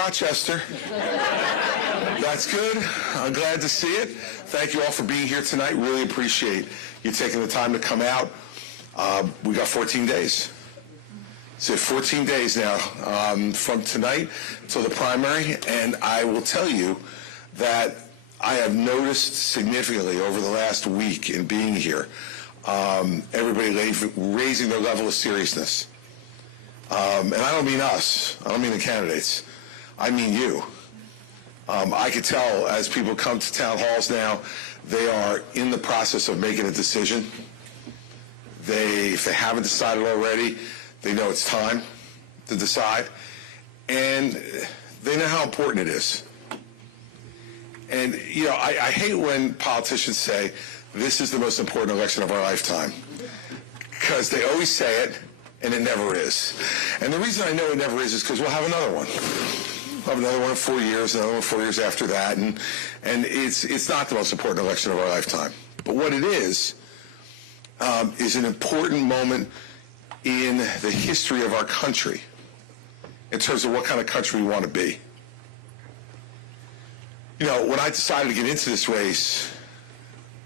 Rochester. That's good. I'm glad to see it. Thank you all for being here tonight. Really appreciate you taking the time to come out. We got 14 days. So 14 days now from tonight till the primary, and I will tell you that I have noticed significantly over the last week in being here, everybody raising their level of seriousness. And I don't mean us. I don't mean the candidates. I mean you. I could tell as people come to town halls now, they are in the process of making a decision. If they haven't decided already, they know it's time to decide. And they know how important it is. And, you know, I hate when politicians say, this is the most important election of our lifetime. Because they always say it, and it never is. And the reason I know it never is because we'll have another one. We'll have another one in 4 years, another one 4 years after that. And it's not the most important election of our lifetime. But what it is an important moment in the history of our country in terms of what kind of country we want to be. You know, when I decided to get into this race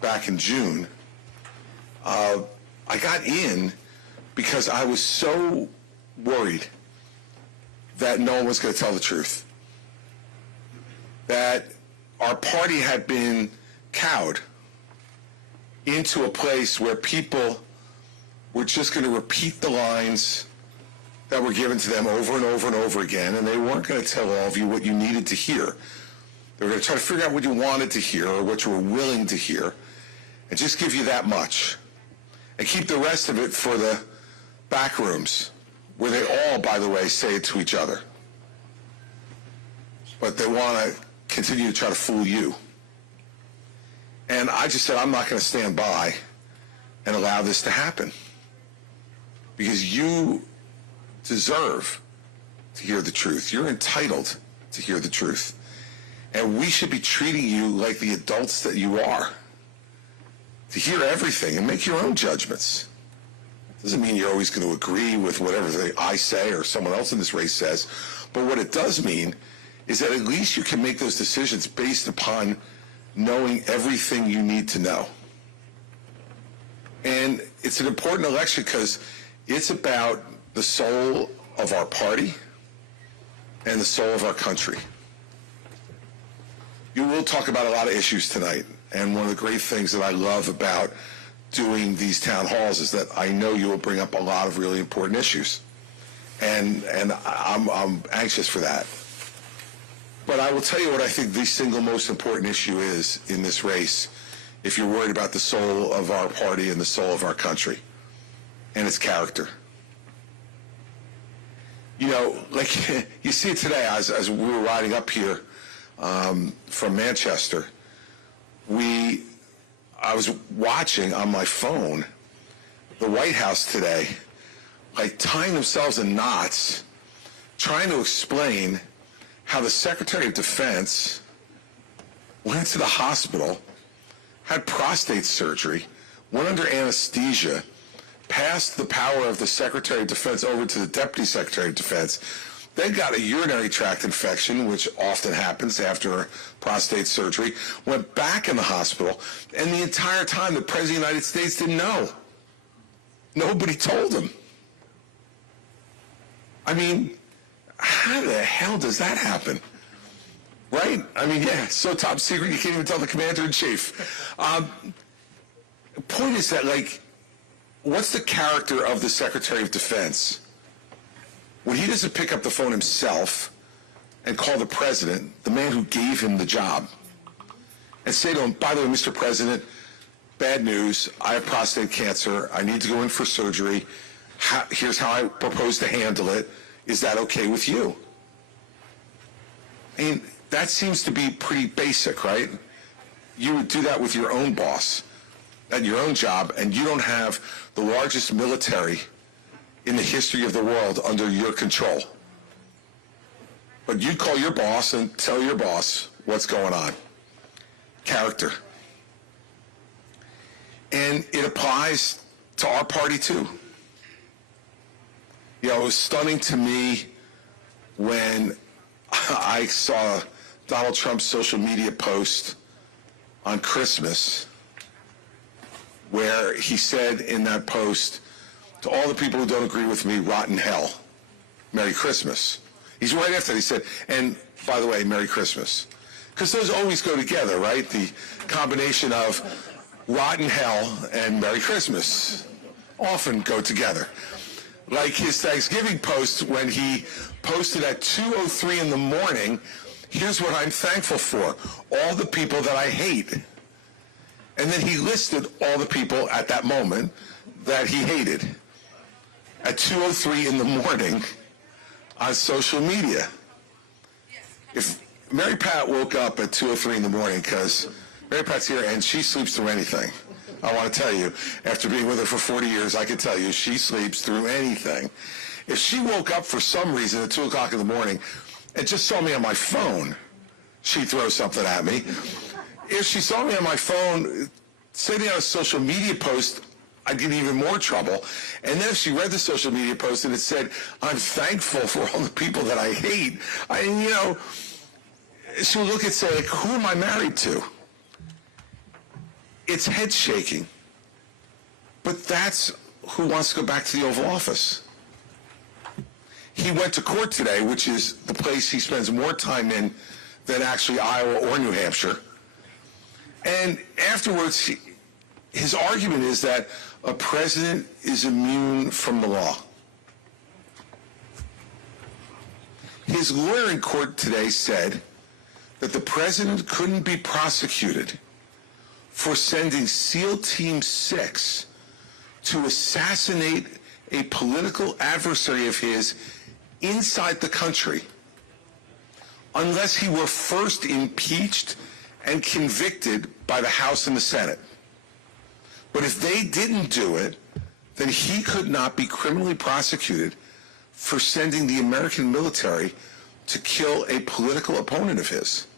back in June, I got in because I was so worried that no one was going to tell the truth. That our party had been cowed into a place where people were just going to repeat the lines that were given to them over and over and over again, and they weren't going to tell all of you what you needed to hear. They were going to try to figure out what you wanted to hear or what you were willing to hear and just give you that much and keep the rest of it for the back rooms where they all, by the way, say it to each other. But they want to continue to try to fool you. And I just said, I'm not going to stand by and allow this to happen because you deserve to hear the truth. You're entitled to hear the truth. And we should be treating you like the adults that you are, to hear everything and make your own judgments. Doesn't mean you're always going to agree with whatever I say or someone else in this race says, but what it does mean is that at least you can make those decisions based upon knowing everything you need to know. And it's an important election because it's about the soul of our party and the soul of our country. You will talk about a lot of issues tonight, and one of the great things that I love about doing these town halls is that I know you will bring up a lot of really important issues, and I'm anxious for that. But I will tell you what I think the single most important issue is in this race, if you're worried about the soul of our party and the soul of our country, and it's character. You know, like you see it today as we were riding up here from Manchester, I was watching on my phone the White House today, like tying themselves in knots, trying to explain how the Secretary of Defense went to the hospital, had prostate surgery, went under anesthesia, passed the power of the Secretary of Defense over to the Deputy Secretary of Defense. They got a urinary tract infection, which often happens after prostate surgery, went back in the hospital, and the entire time the President of the United States didn't know. Nobody told him. I mean, how the hell does that happen? Right? I mean, yeah, so top secret you can't even tell the Commander-in-Chief. The point is that, like, what's the character of the Secretary of Defense when he doesn't pick up the phone himself and call the President, the man who gave him the job, and say to him, by the way, Mr. President, bad news, I have prostate cancer, I need to go in for surgery, here's how I propose to handle it, is that okay with you? I mean, that seems to be pretty basic, right? You would do that with your own boss at your own job, and you don't have the largest military in the history of the world under your control. But you call your boss and tell your boss what's going on. Character. And it applies to our party too. You know, it was stunning to me when I saw Donald Trump's social media post on Christmas where he said in that post, to all the people who don't agree with me, rotten hell, Merry Christmas. He's right after that. He said, and by the way, Merry Christmas. Because those always go together, right? The combination of rotten hell and Merry Christmas often go together. Like his Thanksgiving post when he posted at 2:03 in the morning, here's what I'm thankful for, all the people that I hate. And then he listed all the people at that moment that he hated at 2:03 in the morning on social media. If Mary Pat woke up at 2:03 in the morning, because Mary Pat's here and she sleeps through anything. I want to tell you, after being with her for 40 years, I can tell you she sleeps through anything. If she woke up for some reason at 2 o'clock in the morning and just saw me on my phone, she'd throw something at me. If she saw me on my phone sending out a social media post, I'd get in even more trouble. And then if she read the social media post and it said, I'm thankful for all the people that I hate, she would look and say, like, who am I married to? It's head shaking. But that's who wants to go back to the Oval Office. He went to court today, which is the place he spends more time in than actually Iowa or New Hampshire. And afterwards, his argument is that a president is immune from the law. His lawyer in court today said that the president couldn't be prosecuted for sending SEAL Team 6 to assassinate a political adversary of his inside the country unless he were first impeached and convicted by the House and the Senate. But if they didn't do it, then he could not be criminally prosecuted for sending the American military to kill a political opponent of his.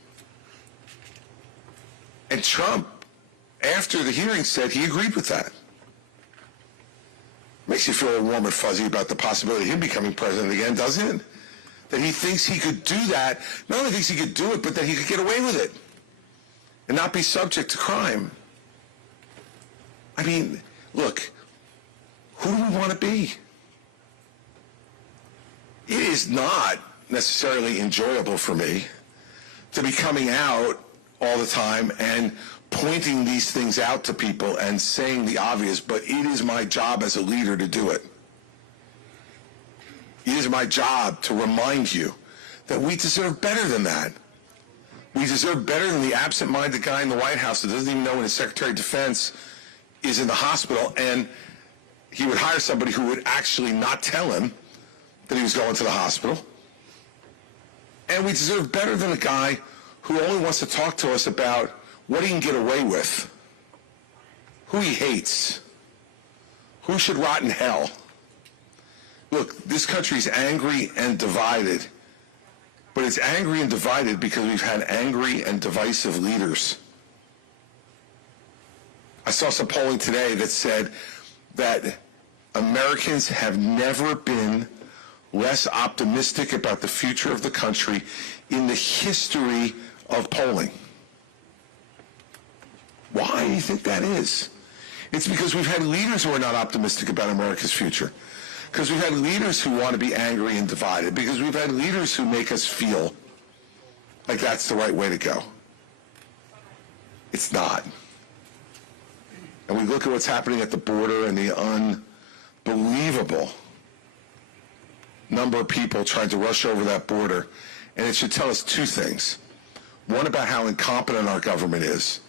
And Trump, after the hearing, said he agreed with that. Makes you feel warm and fuzzy about the possibility of him becoming president again, doesn't it? That he thinks he could do that, not only thinks he could do it, but that he could get away with it and not be subject to crime. I mean, look, who do we want to be? It is not necessarily enjoyable for me to be coming out all the time and pointing these things out to people and saying the obvious, but it is my job as a leader to do it. It is my job to remind you that we deserve better than that. We deserve better than the absent-minded guy in the White House that doesn't even know when his Secretary of Defense is in the hospital, and he would hire somebody who would actually not tell him that he was going to the hospital. And we deserve better than a guy who only wants to talk to us about what he can get away with, who he hates, who should rot in hell. Look, this country's angry and divided, but it's angry and divided because we've had angry and divisive leaders. I saw some polling today that said that Americans have never been less optimistic about the future of the country in the history of polling. Why do you think that is? It's because we've had leaders who are not optimistic about America's future. Because we've had leaders who want to be angry and divided. Because we've had leaders who make us feel like that's the right way to go. It's not. And we look at what's happening at the border and the unbelievable number of people trying to rush over that border. And it should tell us two things. One, about how incompetent our government is.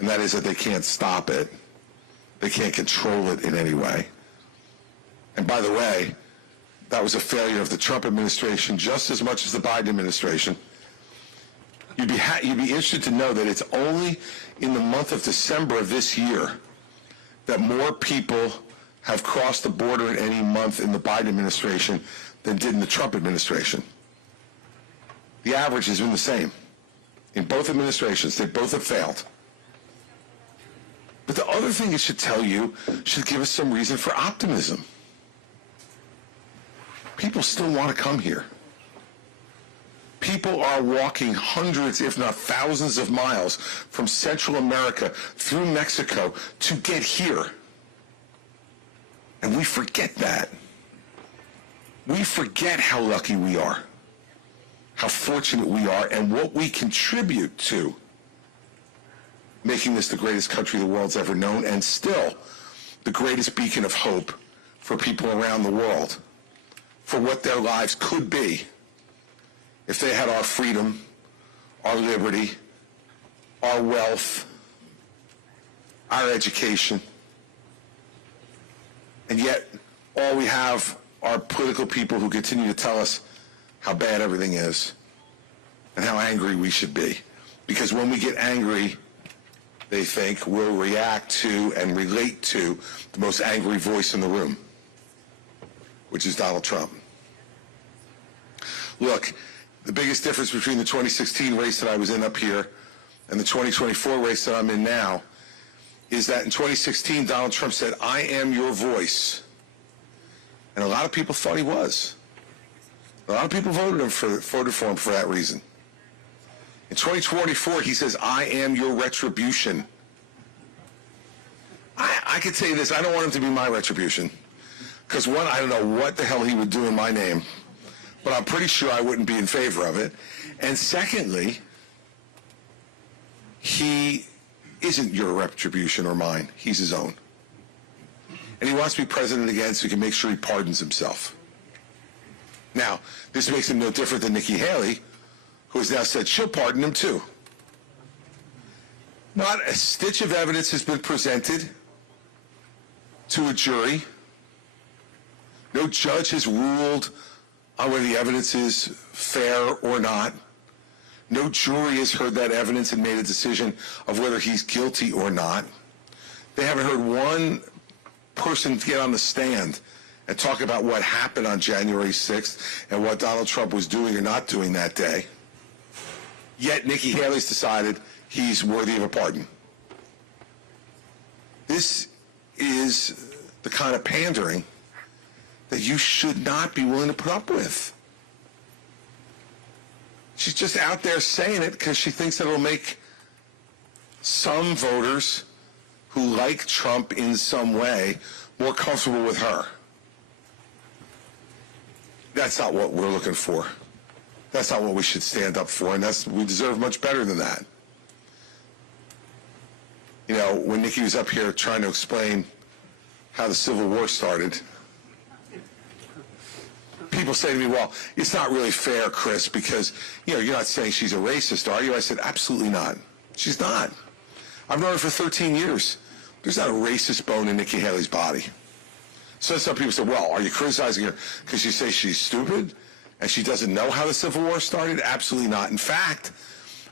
And that is that they can't stop it. They can't control it in any way. And by the way, that was a failure of the Trump administration just as much as the Biden administration. You'd be interested to know that it's only in the month of December of this year that more people have crossed the border in any month in the Biden administration than did in the Trump administration. The average has been the same. In both administrations, they both have failed. But the other thing it should tell you should give us some reason for optimism. People still want to come here. People are walking hundreds, if not thousands of miles from Central America through Mexico to get here. And we forget that. We forget how lucky we are, how fortunate we are, and what we contribute to making this the greatest country the world's ever known, and still the greatest beacon of hope for people around the world, for what their lives could be if they had our freedom, our liberty, our wealth, our education. And yet, all we have are political people who continue to tell us how bad everything is and how angry we should be. Because when we get angry, they think we'll react to and relate to the most angry voice in the room, which is Donald Trump. Look, the biggest difference between the 2016 race that I was in up here and the 2024 race that I'm in now is that in 2016, Donald Trump said, "I am your voice." And a lot of people thought he was. A lot of people voted for him for that reason. In 2024, he says, "I am your retribution." I could say this, I don't want him to be my retribution. Because one, I don't know what the hell he would do in my name, but I'm pretty sure I wouldn't be in favor of it. And secondly, he isn't your retribution or mine. He's his own. And he wants to be president again so he can make sure he pardons himself. Now, this makes him no different than Nikki Haley, who has now said she'll pardon him too. Not a stitch of evidence has been presented to a jury. No judge has ruled on whether the evidence is fair or not. No jury has heard that evidence and made a decision of whether he's guilty or not. They haven't heard one person get on the stand and talk about what happened on January 6th and what Donald Trump was doing or not doing that day. Yet Nikki Haley's decided he's worthy of a pardon. This is the kind of pandering that you should not be willing to put up with. She's just out there saying it because she thinks that it'll make some voters who like Trump in some way more comfortable with her. That's not what we're looking for. That's not what we should stand up for, and we deserve much better than that. You know, when Nikki was up here trying to explain how the Civil War started, people say to me, "Well, it's not really fair, Chris, because, you know, you're not saying she's a racist, are you?" I said, "Absolutely not. She's not. I've known her for 13 years. There's not a racist bone in Nikki Haley's body." So some people say, "Well, are you criticizing her because you say she's stupid and she doesn't know how the Civil War started?" Absolutely not. In fact,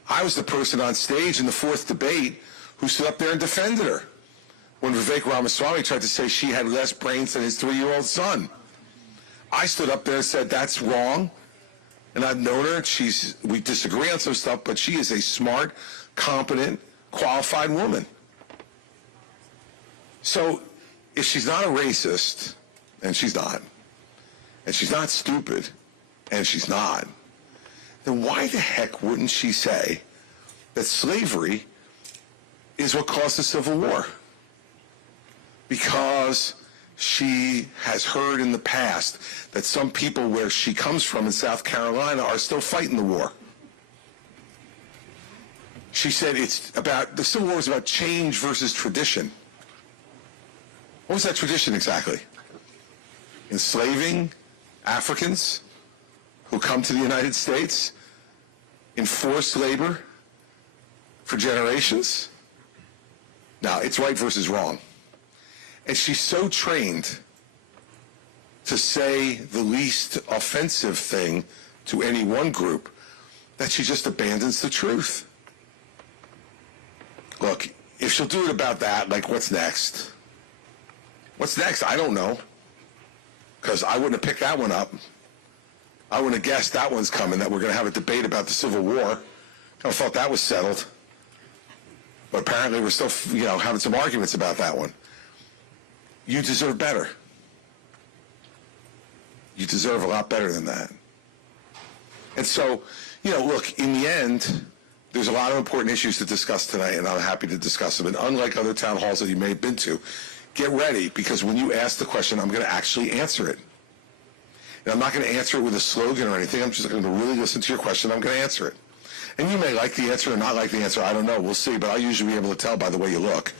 I was the person on stage in the fourth debate who stood up there and defended her when Vivek Ramaswamy tried to say she had less brains than his 3-year-old son. I stood up there and said, "That's wrong." And I've known her. We disagree on some stuff, but she is a smart, competent, qualified woman. So if she's not a racist, and she's not stupid, and she's not, then why the heck wouldn't she say that slavery is what caused the Civil War? Because she has heard in the past that some people where she comes from in South Carolina are still fighting the war. She said the Civil War is about change versus tradition. What was that tradition exactly? Enslaving Africans who come to the United States in forced labor for generations? Now, it's right versus wrong. And she's so trained to say the least offensive thing to any one group that she just abandons the truth. Look, if she'll do it about that, like, what's next? What's next? I don't know. Because I wouldn't have picked that one up. I wouldn't have guessed that one's coming, that we're going to have a debate about the Civil War. I thought that was settled. But apparently we're still, having some arguments about that one. You deserve better. You deserve a lot better than that. And so, You know, look, in the end, there's a lot of important issues to discuss tonight, and I'm happy to discuss them. And unlike other town halls that you may have been to, get ready, because when you ask the question, I'm going to actually answer it. And I'm not going to answer it with a slogan or anything. I'm just going to really listen to your question. I'm going to answer it. And you may like the answer or not like the answer. I don't know. We'll see. But I'll usually be able to tell by the way you look.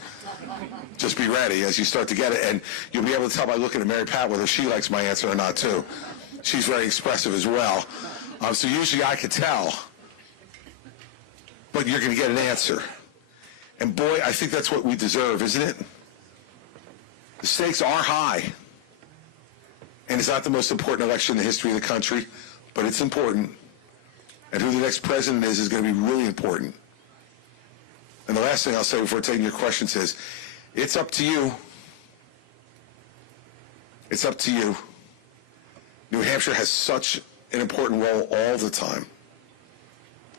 Just be ready as you start to get it. And you'll be able to tell by looking at Mary Pat whether she likes my answer or not, too. She's very expressive as well. So usually I could tell. But you're going to get an answer. And boy, I think that's what we deserve, isn't it? The stakes are high. And it's not the most important election in the history of the country, but it's important. And who the next president is going to be really important. And the last thing I'll say before taking your questions is, it's up to you. It's up to you. New Hampshire has such an important role all the time.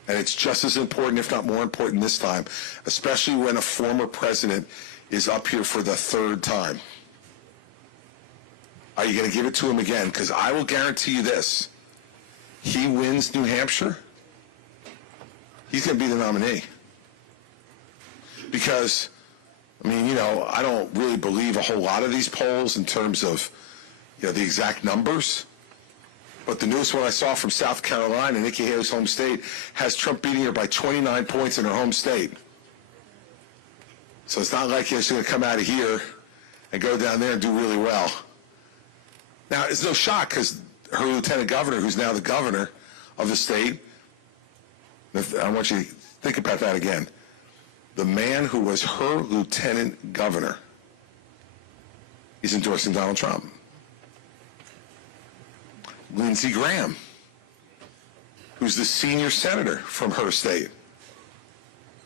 And it's just as important, if not more important this time, especially when a former president is up here for the third time. Are you going to give it to him again? Because I will guarantee you this. He wins New Hampshire, he's going to be the nominee. Because, I mean, you know, I don't really believe a whole lot of these polls in terms of, you know, the exact numbers. But the newest one I saw from South Carolina, Nikki Haley's home state, has Trump beating her by 29 points in her home state. So it's not like he's going to come out of here and go down there and do really well. Now, it's no shock because her lieutenant governor, who's now the governor of the state, I want you to think about that again. The man who was her lieutenant governor is endorsing Donald Trump. Lindsey Graham, who's the senior senator from her state,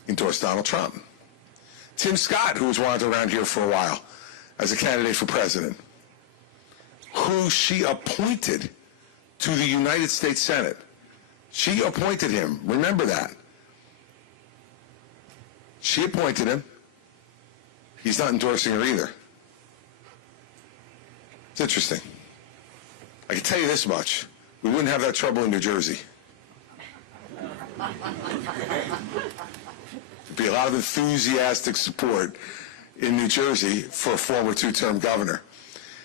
endorsed Donald Trump. Tim Scott, who was wanted around here for a while as a candidate for president, who she appointed to the United States Senate. She appointed him. Remember that. She appointed him. He's not endorsing her either. It's interesting. I can tell you this much. We wouldn't have that trouble in New Jersey. There'd be a lot of enthusiastic support in New Jersey for a former two-term governor.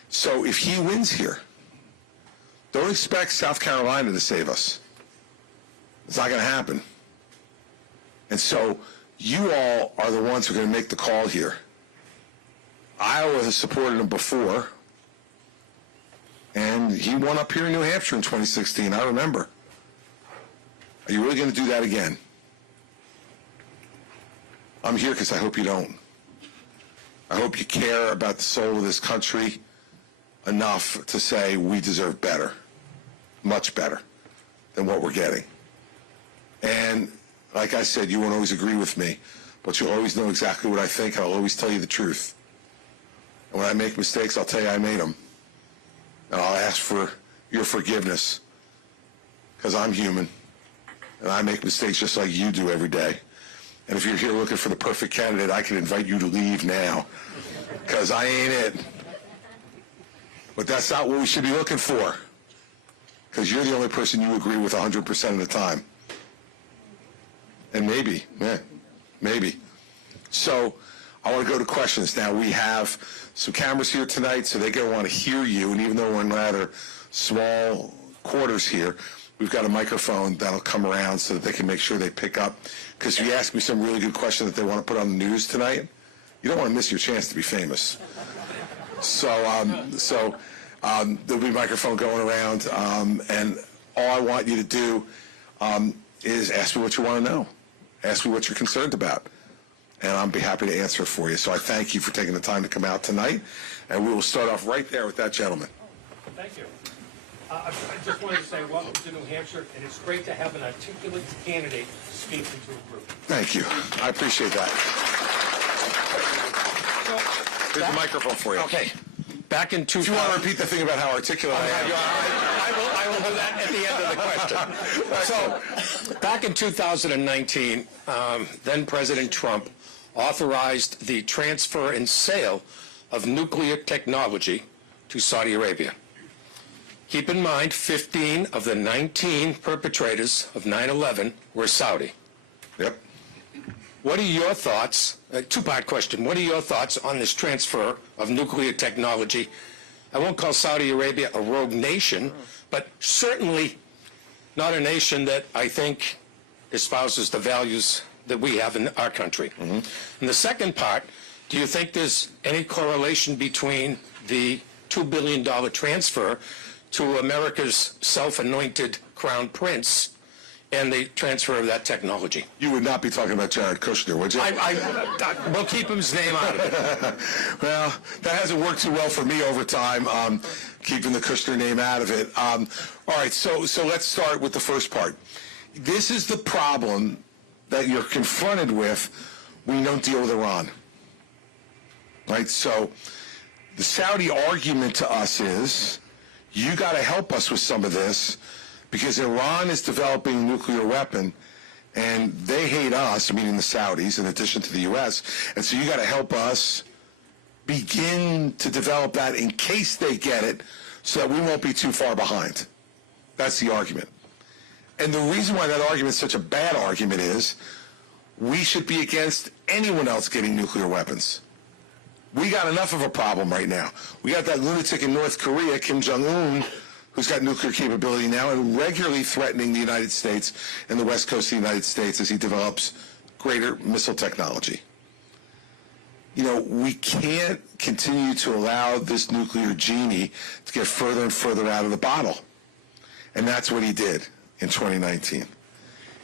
So if he wins here, don't expect South Carolina to save us. It's not going to happen. And so you all are the ones who are going to make the call here. Iowa has supported him before, and he won up here in New Hampshire in 2016. I remember. Are you really going to do that again? I'm here because I hope you don't. I hope you care about the soul of this country enough to say we deserve better, much better than what we're getting. And like I said, you won't always agree with me, but you'll always know exactly what I think, and I'll always tell you the truth. And when I make mistakes, I'll tell you I made them. And I'll ask for your forgiveness, because I'm human, and I make mistakes just like you do every day. And if you're here looking for the perfect candidate, I can invite you to leave now, because I ain't it. But that's not what we should be looking for, because you're the only person you agree with 100% of the time. And maybe. So I want to go to questions. Now, we have some cameras here tonight, so they're going to want to hear you. And even though we're in rather small quarters here, we've got a microphone that'll come around so that they can make sure they pick up. Because if you ask me some really good question that they want to put on the news tonight, you don't want to miss your chance to be famous. So there'll be a microphone going around, and all I want you to do is ask me what you want to know. Ask me what you're concerned about, and I'll be happy to answer for you. So I thank you for taking the time to come out tonight, and we will start off right there with that gentleman. Thank you. I just wanted to say welcome to New Hampshire, and it's great to have an articulate candidate speak into a group. Thank you. I appreciate that. Here's the microphone for you. Okay. Back in 2000. If you want to repeat the thing about how articulate I am. I will do that at the end of the question. So, back in 2019, then President Trump authorized the transfer and sale of nuclear technology to Saudi Arabia. Keep in mind, 15 of the 19 perpetrators of 9/11 were Saudi. Yep. What are your thoughts? A two-part question. What are your thoughts on this transfer of nuclear technology? I won't call Saudi Arabia a rogue nation, but certainly not a nation that I think espouses the values that we have in our country. And the second part, do you think there's any correlation between the $2 billion transfer to America's self-anointed crown prince and the transfer of that technology? You would not be talking about Jared Kushner, would you? We'll keep his name out of it. Well, that hasn't worked too well for me over time, keeping the Kushner name out of it. All right, so let's start with the first part. This is the problem that you're confronted with when you don't deal with Iran. Right? So the Saudi argument to us is, you got to help us with some of this because Iran is developing a nuclear weapon and they hate us, meaning the Saudis, in addition to the U.S., and so you got to help us begin to develop that in case they get it so that we won't be too far behind. That's the argument. And the reason why that argument is such a bad argument is we should be against anyone else getting nuclear weapons. We got enough of a problem right now. We got that lunatic in North Korea, Kim Jong-un, who's got nuclear capability now and regularly threatening the United States and the west coast of the United States as he develops greater missile technology. You know, we can't continue to allow this nuclear genie to get further and further out of the bottle. And that's what he did in 2019.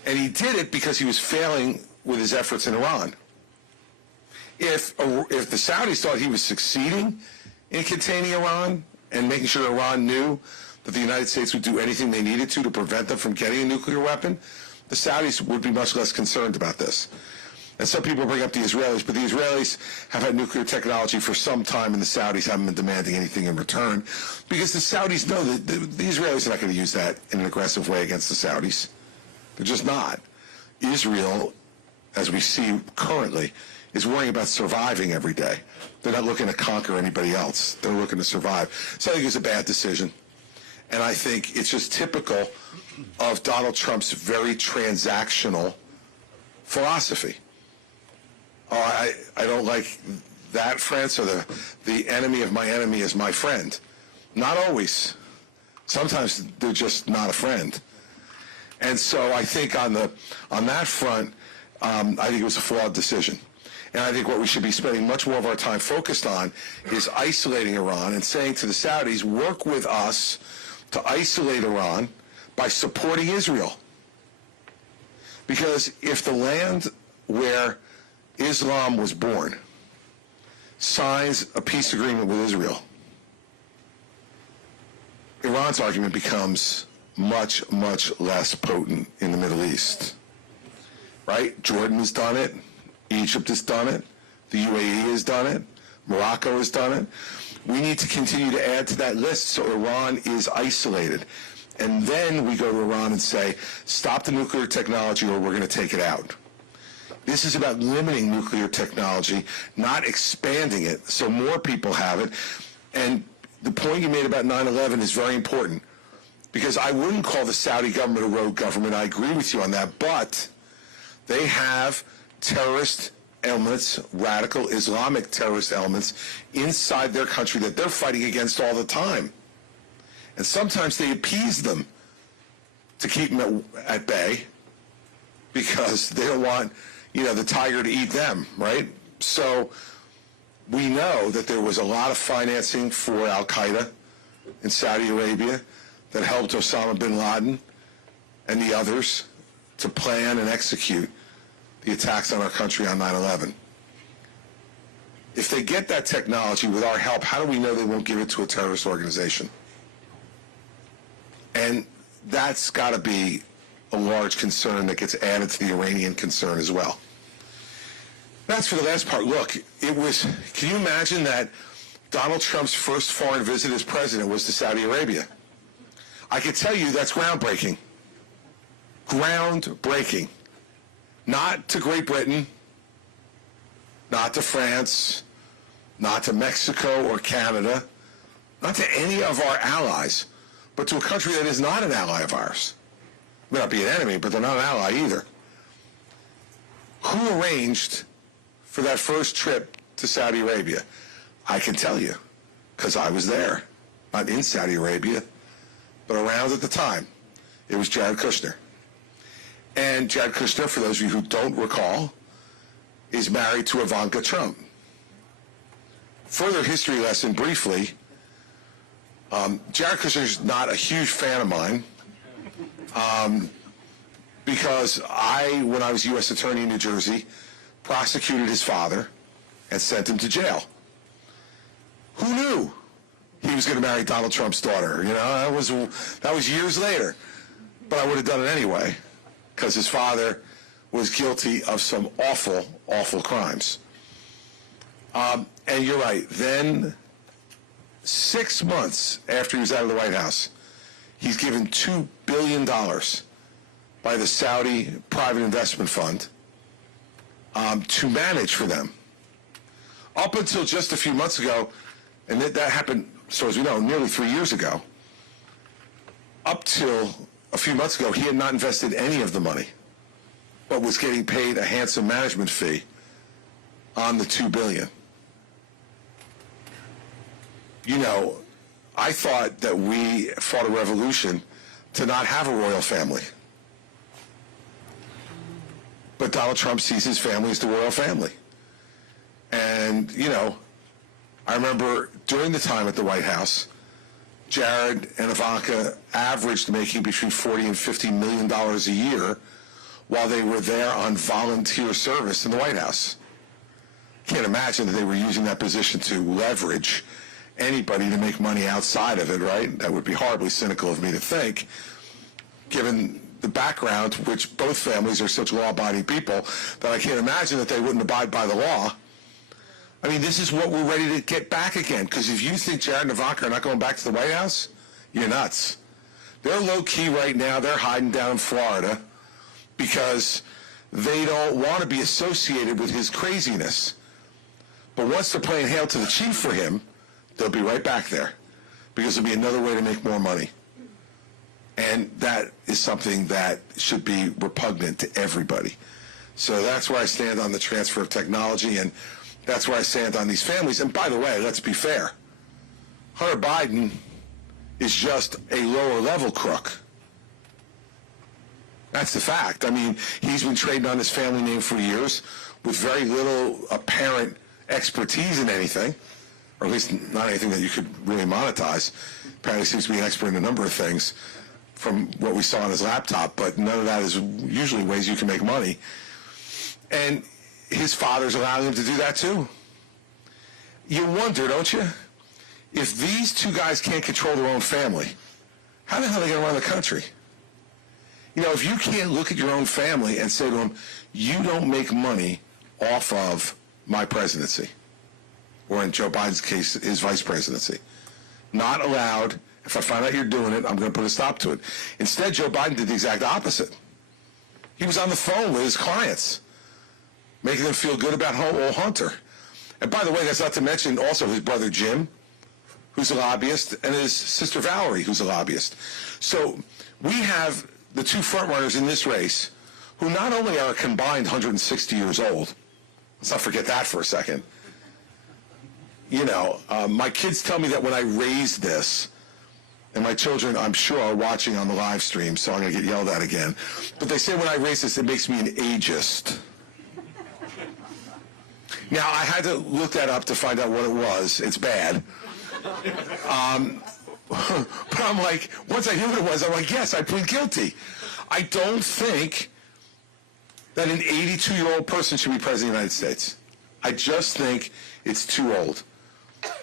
And he did it because he was failing with his efforts in Iran. If the Saudis thought he was succeeding in containing Iran and making sure Iran knew that the United States would do anything they needed to prevent them from getting a nuclear weapon, the Saudis would be much less concerned about this. And some people bring up the Israelis, but the Israelis have had nuclear technology for some time, and the Saudis haven't been demanding anything in return because the Saudis know that the Israelis are not going to use that in an aggressive way against the Saudis. They're just not. Israel, as we see currently, is worrying about surviving every day. They're not looking to conquer anybody else. They're looking to survive. So I think it's a bad decision. And I think it's just typical of Donald Trump's very transactional philosophy. Oh, I don't like that friend, so the enemy of my enemy is my friend. Not always. Sometimes they're just not a friend. And so I think on that front, I think it was a flawed decision. And I think what we should be spending much more of our time focused on is isolating Iran and saying to the Saudis, work with us to isolate Iran by supporting Israel. Because if the land where Islam was born signs a peace agreement with Israel, Iran's argument becomes much, much less potent in the Middle East. Right? Jordan has done it. Egypt has done it. The UAE has done it. Morocco has done it. We need to continue to add to that list so Iran is isolated. And then we go to Iran and say, stop the nuclear technology or we're going to take it out. This is about limiting nuclear technology, not expanding it so more people have it. And the point you made about 9/11 is very important because I wouldn't call the Saudi government a rogue government. I agree with you on that. But they have terrorist elements, radical Islamic terrorist elements inside their country that they're fighting against all the time. And sometimes they appease them to keep them at bay because they don't want, the tiger to eat them, right? So we know that there was a lot of financing for Al-Qaeda in Saudi Arabia that helped Osama bin Laden and the others to plan and execute the attacks on our country on 9/11. If they get that technology with our help, how do we know they won't give it to a terrorist organization? And that's got to be a large concern that gets added to the Iranian concern as well. That's for the last part. Look, can you imagine that Donald Trump's first foreign visit as president was to Saudi Arabia? I can tell you that's groundbreaking. Groundbreaking. Not to Great Britain, not to France, not to Mexico or Canada, not to any of our allies, but to a country that is not an ally of ours. May not be an enemy, but they're not an ally either. Who arranged for that first trip to Saudi Arabia? I can tell you, because I was there. Not in Saudi Arabia, but around at the time. It was Jared Kushner. And Jared Kushner, for those of you who don't recall, is married to Ivanka Trump. Further history lesson briefly, Jared Kushner is not a huge fan of mine because when I was U.S. Attorney in New Jersey, prosecuted his father and sent him to jail. Who knew he was going to marry Donald Trump's daughter? You know, that was years later. But I would have done it anyway because his father was guilty of some awful, awful crimes. And you're right. Then, 6 months after he was out of the White House, he's given $2 billion by the Saudi Private Investment Fund to manage for them. Up until just a few months ago, and that happened, so as we know, nearly 3 years ago, up till a few months ago, he had not invested any of the money, but was getting paid a handsome management fee on the $2 billion. You know, I thought that we fought a revolution to not have a royal family. But Donald Trump sees his family as the royal family. And, you know, I remember during the time at the White House, Jared and Ivanka averaged making between $40 and $50 million a year while they were there on volunteer service in the White House. Can't imagine that they were using that position to leverage anybody to make money outside of it, right? That would be horribly cynical of me to think, given the background, which both families are such law-abiding people, that I can't imagine that they wouldn't abide by the law. I mean, this is what we're ready to get back again, because if you think Jared and Ivanka are not going back to the White House, you're nuts. They're low-key right now. They're hiding down in Florida because they don't want to be associated with his craziness. But once they're playing hail to the chief for him, they'll be right back there because there'll be another way to make more money. And that is something that should be repugnant to everybody. So that's where I stand on the transfer of technology, and that's where I stand on these families. And by the way, let's be fair. Hunter Biden is just a lower-level crook. That's the fact. I mean, he's been trading on his family name for years with very little apparent expertise in anything, or at least not anything that you could really monetize. Apparently seems to be an expert in a number of things from what we saw on his laptop, but none of that is usually ways you can make money. And his father's allowing him to do that too. You wonder, don't you, if these two guys can't control their own family, how the hell are they going to run the country? You know, if you can't look at your own family and say to them, you don't make money off of my presidency, or in Joe Biden's case, his vice presidency. Not allowed. If I find out you're doing it, I'm going to put a stop to it. Instead, Joe Biden did the exact opposite. He was on the phone with his clients, making them feel good about old Hunter. And by the way, that's not to mention also his brother Jim, who's a lobbyist, and his sister Valerie, who's a lobbyist. So we have the two frontrunners in this race who not only are a combined 160 years old, let's not forget that for a second. You know, my kids tell me that when I raised this, and my children, I'm sure, are watching on the live stream, so I'm going to get yelled at again. But they say when I raise this, it makes me an ageist. Now, I had to look that up to find out what it was. It's bad. But I'm like, once I knew what it was, I'm like, yes, I plead guilty. I don't think that an 82-year-old person should be president of the United States. I just think it's too old.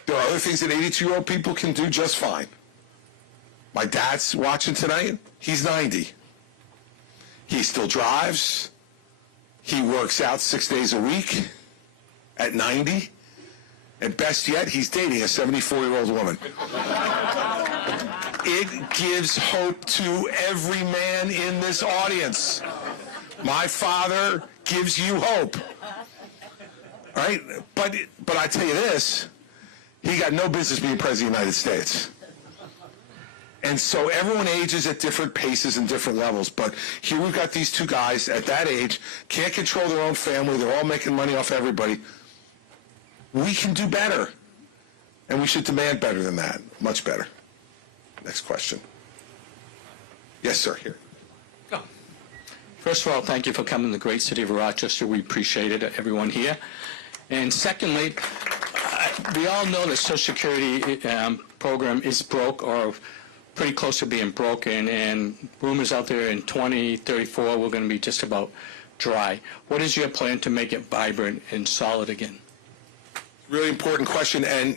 There are other things that 82-year-old people can do just fine. My dad's watching tonight. He's 90. He still drives. He works out 6 days a week at 90. And best yet, he's dating a 74-year-old woman. It gives hope to every man in this audience. My father gives you hope. All right? But I tell you this, he got no business being president of the United States. And so everyone ages at different paces and different levels. But here we've got these two guys at that age, can't control their own family. They're all making money off everybody. We can do better. And we should demand better than that. Much better. Next question. Yes, sir. Here. First of all, thank you for coming to the great city of Rochester. We appreciate it, everyone here. And secondly, we all know the Social Security program is broke or pretty close to being broken, and rumors out there in 2034 we're going to be just about dry. What is your plan to make it vibrant and solid again? Really important question, and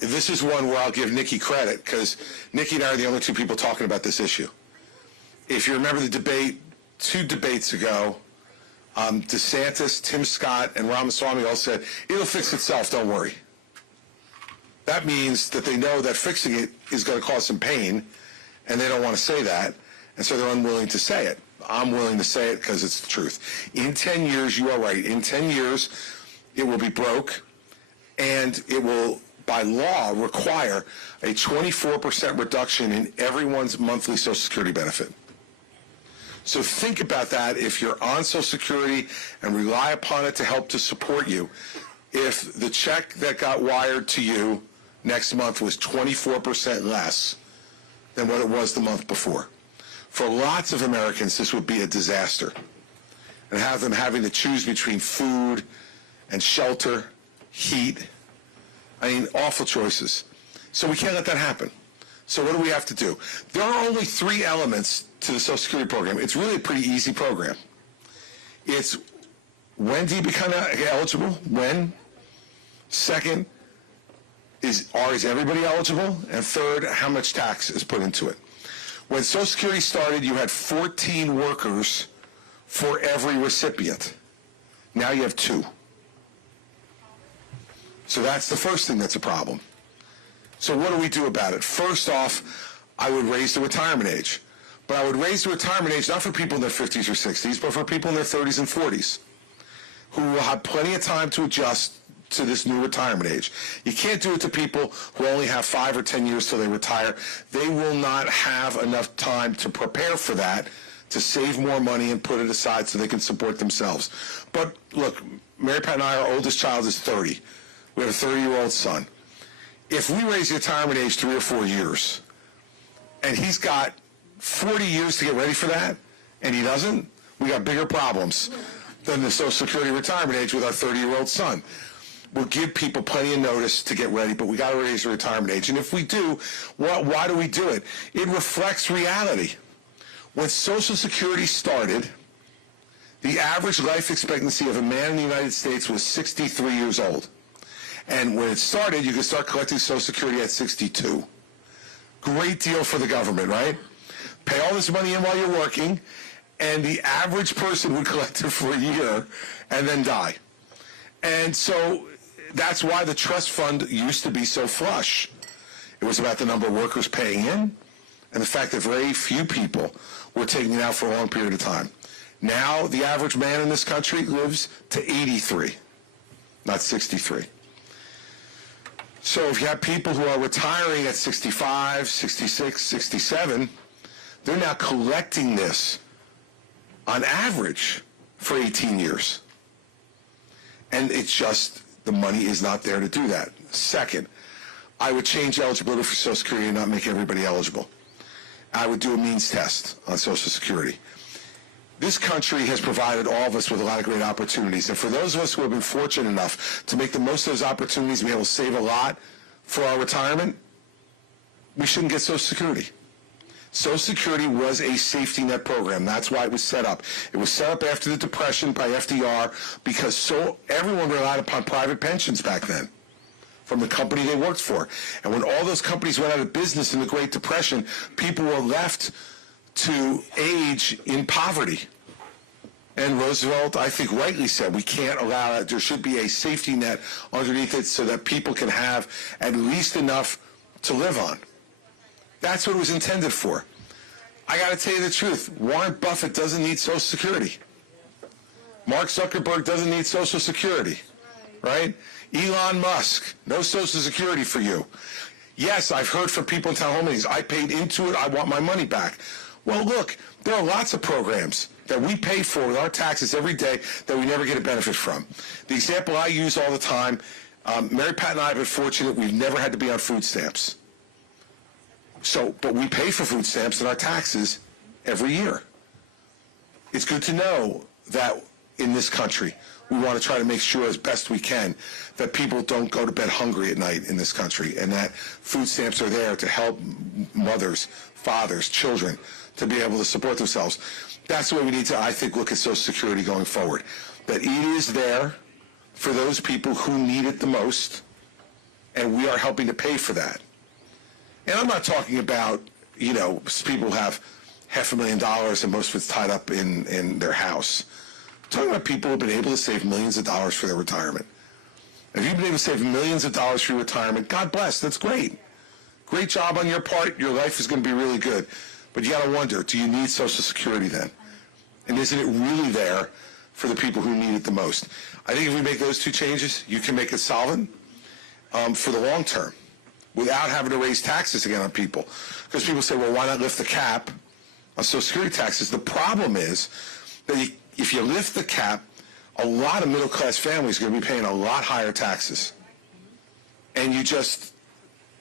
this is one where I'll give Nikki credit, because Nikki and I are the only two people talking about this issue. If you remember the debate 2 debates ago, DeSantis, Tim Scott, and Ramaswamy all said, it'll fix itself, don't worry. That means that they know that fixing it is going to cause some pain, and they don't want to say that, and so they're unwilling to say it. I'm willing to say it because it's the truth. In 10 years, you are right. In 10 years, it will be broke, and it will, by law, require a 24% reduction in everyone's monthly Social Security benefit. So think about that if you're on Social Security and rely upon it to help to support you. If the check that got wired to you next month was 24% less than what it was the month before. For lots of Americans, this would be a disaster. And have them having to choose between food and shelter, heat. I mean, awful choices. So we can't let that happen. So what do we have to do? There are only 3 elements to the Social Security program. It's really a pretty easy program. It's when do you become eligible? When? Second, is everybody eligible? And third, how much tax is put into it? When Social Security started, you had 14 workers for every recipient. Now you have 2. So that's the first thing that's a problem. So what do we do about it? First off, I would raise the retirement age. But I would raise the retirement age not for people in their 50s or 60s, but for people in their 30s and 40s who will have plenty of time to adjust to this new retirement age. You can't do it to people who only have 5 or 10 years till they retire. They will not have enough time to prepare for that, to save more money and put it aside so they can support themselves. But look, Mary Pat and I, our oldest child is 30. We have a 30-year-old son. If we raise the retirement age 3 or 4 years, and he's got 40 years to get ready for that, and he doesn't, we got bigger problems than the Social Security retirement age with our 30-year-old son. We'll give people plenty of notice to get ready, but we got to raise the retirement age. And if we do, why do we do it? It reflects reality. When Social Security started, the average life expectancy of a man in the United States was 63 years old. And when it started, you could start collecting Social Security at 62. Great deal for the government, right? Pay all this money in while you're working, and the average person would collect it for a year and then die. And so that's why the trust fund used to be so flush. It was about the number of workers paying in and the fact that very few people were taking it out for a long period of time. Now the average man in this country lives to 83, not 63. So if you have people who are retiring at 65, 66, 67, they're now collecting this on average for 18 years. And it's just, the money is not there to do that. Second, I would change eligibility for Social Security and not make everybody eligible. I would do a means test on Social Security. This country has provided all of us with a lot of great opportunities. And for those of us who have been fortunate enough to make the most of those opportunities and be able to save a lot for our retirement, we shouldn't get Social Security. Social Security was a safety net program. That's why it was set up. It was set up after the Depression by FDR because everyone relied upon private pensions back then from the company they worked for. And when all those companies went out of business in the Great Depression, people were left to age in poverty. And Roosevelt, I think, rightly said, we can't allow that. There should be a safety net underneath it so that people can have at least enough to live on. That's what it was intended for. I got to tell you the truth. Warren Buffett doesn't need Social Security. Mark Zuckerberg doesn't need Social Security, right? Elon Musk, no Social Security for you. Yes, I've heard from people in town hall meetings, I paid into it, I want my money back. Well, look, there are lots of programs that we pay for with our taxes every day that we never get a benefit from. The example I use all the time, Mary Pat and I have been fortunate, we've never had to be on food stamps. So, but we pay for food stamps in our taxes every year. It's good to know that in this country, we want to try to make sure as best we can that people don't go to bed hungry at night in this country, and that food stamps are there to help mothers, fathers, children to be able to support themselves. That's the way we need to, I think, look at Social Security going forward. That it is there for those people who need it the most, and we are helping to pay for that. And I'm not talking about, you know, people who have $500,000 and most of it's tied up in their house. I'm talking about people who have been able to save millions of dollars for their retirement. If you've been able to save millions of dollars for your retirement, God bless, that's great. Great job on your part. Your life is going to be really good. But you got to wonder, do you need Social Security then? And isn't it really there for the people who need it the most? I think if we make those two changes, you can make it solid for the long term without having to raise taxes again on people. Because people say, well, why not lift the cap on Social Security taxes? The problem is that if you lift the cap, a lot of middle-class families are going to be paying a lot higher taxes. And you just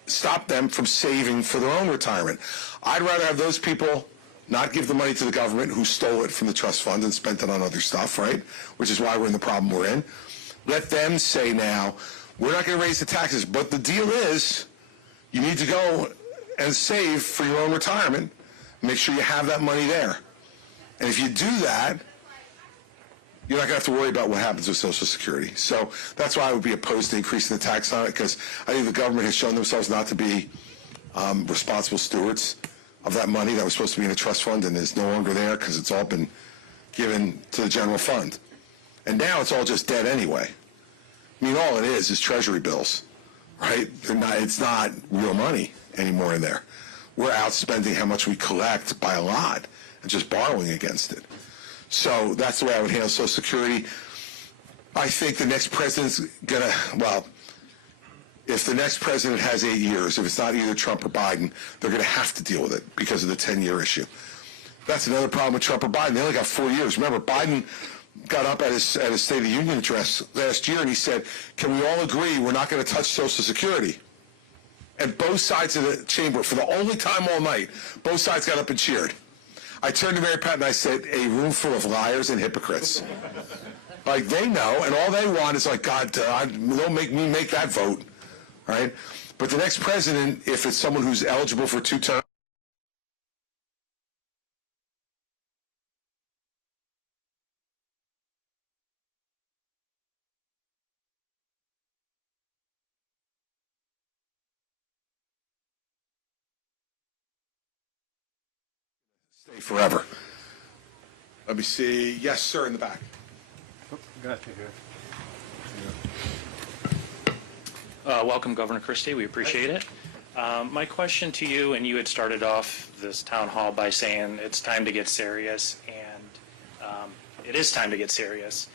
stop them from saving for their own retirement. I'd rather have those people not give the money to the government who stole it from the trust fund and spent it on other stuff, right? Which is why we're in the problem we're in. Let them say now, we're not going to raise the taxes, but the deal is you need to go and save for your own retirement. Make sure you have that money there. And if you do that, you're not going to have to worry about what happens with Social Security. So that's why I would be opposed to increasing the tax on it, because I think the government has shown themselves not to be responsible stewards of that money that was supposed to be in a trust fund and is no longer there because it's all been given to the general fund. And now it's all just dead anyway. I mean, all it is treasury bills, right? It's not real money anymore in there. We're outspending how much we collect by a lot and just borrowing against it. So that's the way I would handle Social Security. I think the next president's going to, well, if the next president has 8 years, if it's not either Trump or Biden, they're going to have to deal with it because of the 10-year issue. That's another problem with Trump or Biden. They only got 4 years. Remember, Biden got up at his State of the Union address last year and he said, can we all agree we're not going to touch Social Security? And both sides of the chamber, for the only time all night, both sides got up and cheered. I turned to Mary Pat and I said, a room full of liars and hypocrites. Like, they know, and all they want is like, God, don't make me make that vote, right? But the next president, if it's someone who's eligible for 2 terms, stay forever. Let me see. Yes, sir, in the back. Got you here. Welcome, Governor Christie. We appreciate it. My question to you, and you had started off this town hall by saying it's time to get serious, and it is time to get serious.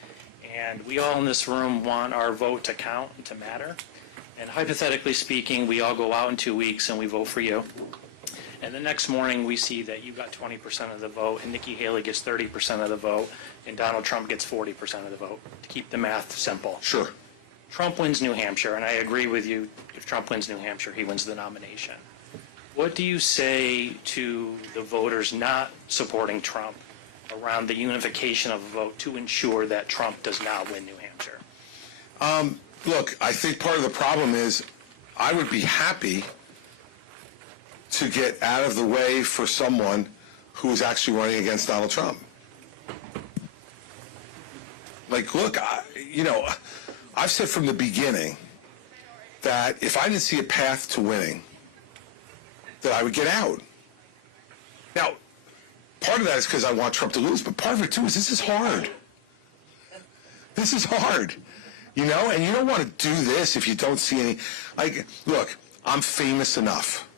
And we all in this room want our vote to count and to matter. And hypothetically speaking, we all go out in 2 weeks and we vote for you. And the next morning we see that you got 20% of the vote and Nikki Haley gets 30% of the vote and Donald Trump gets 40% of the vote, to keep the math simple. Sure. Trump wins New Hampshire, and I agree with you, if Trump wins New Hampshire, he wins the nomination. What do you say to the voters not supporting Trump around the unification of a vote to ensure that Trump does not win New Hampshire? Look, I think part of the problem is I would be happy to get out of the way for someone who is actually running against Donald Trump. Like, look, I've said from the beginning that if I didn't see a path to winning, that I would get out. Now, part of that is because I want Trump to lose, but part of it, too, is this is hard. This is hard, and you don't want to do this if you don't see any. Like, look, I'm famous enough.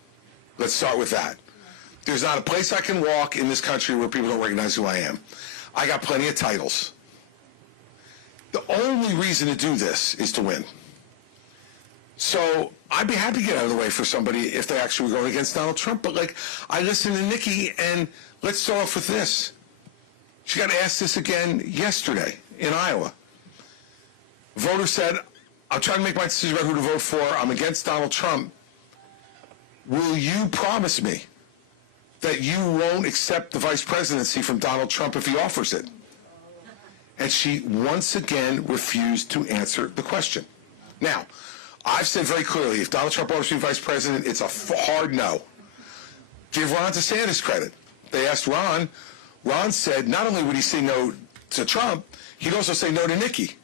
Let's start with that. There's not a place I can walk in this country where people don't recognize who I am. I got plenty of titles. The only reason to do this is to win. So I'd be happy to get out of the way for somebody if they actually were going against Donald Trump. But, like, I listened to Nikki, and let's start off with this. She got asked this again yesterday in Iowa. Voter said, I'm trying to make my decision about who to vote for. I'm against Donald Trump. Will you promise me that you won't accept the vice presidency from Donald Trump if he offers it? And she once again refused to answer the question. Now, I've said very clearly, if Donald Trump offers to be vice president, it's a hard no. Give Ron DeSantis credit. They asked Ron. Ron said not only would he say no to Trump, he'd also say no to Nikki.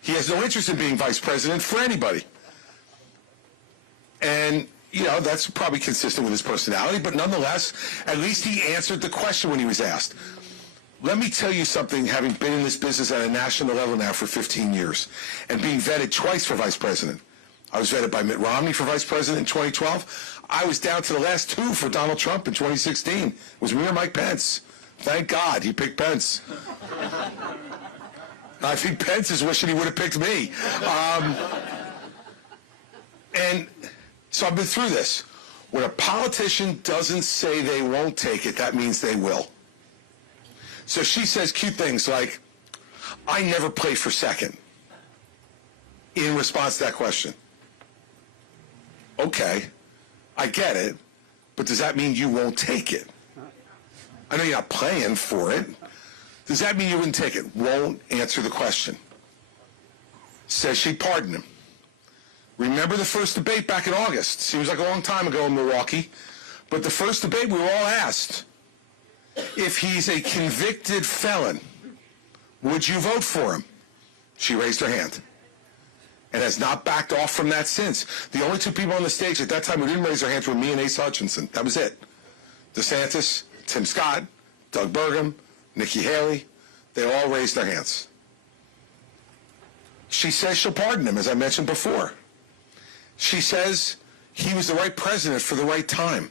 He has no interest in being vice president for anybody. And, you know, that's probably consistent with his personality, but nonetheless, at least he answered the question when he was asked. Let me tell you something, having been in this business at a national level now for 15 years and being vetted twice for vice president. I was vetted by Mitt Romney for vice president in 2012. I was down to the last two for Donald Trump in 2016. It was me or Mike Pence. Thank God he picked Pence. I think Pence is wishing he would have picked me. And so I've been through this. When a politician doesn't say they won't take it, that means they will. So she says cute things like, I never play for second, in response to that question. Okay, I get it, but does that mean you won't take it? I know you're not playing for it. Does that mean you wouldn't take it? Won't answer the question. Says she pardoned him. Remember the first debate back in August? Seems like a long time ago in Milwaukee. But the first debate, we were all asked, if he's a convicted felon, would you vote for him? She raised her hand and has not backed off from that since. The only two people on the stage at that time who didn't raise their hands were me and Ace Hutchinson. That was it. DeSantis, Tim Scott, Doug Burgum, Nikki Haley, they all raised their hands. She says she'll pardon him, as I mentioned before. She says he was the right president for the right time.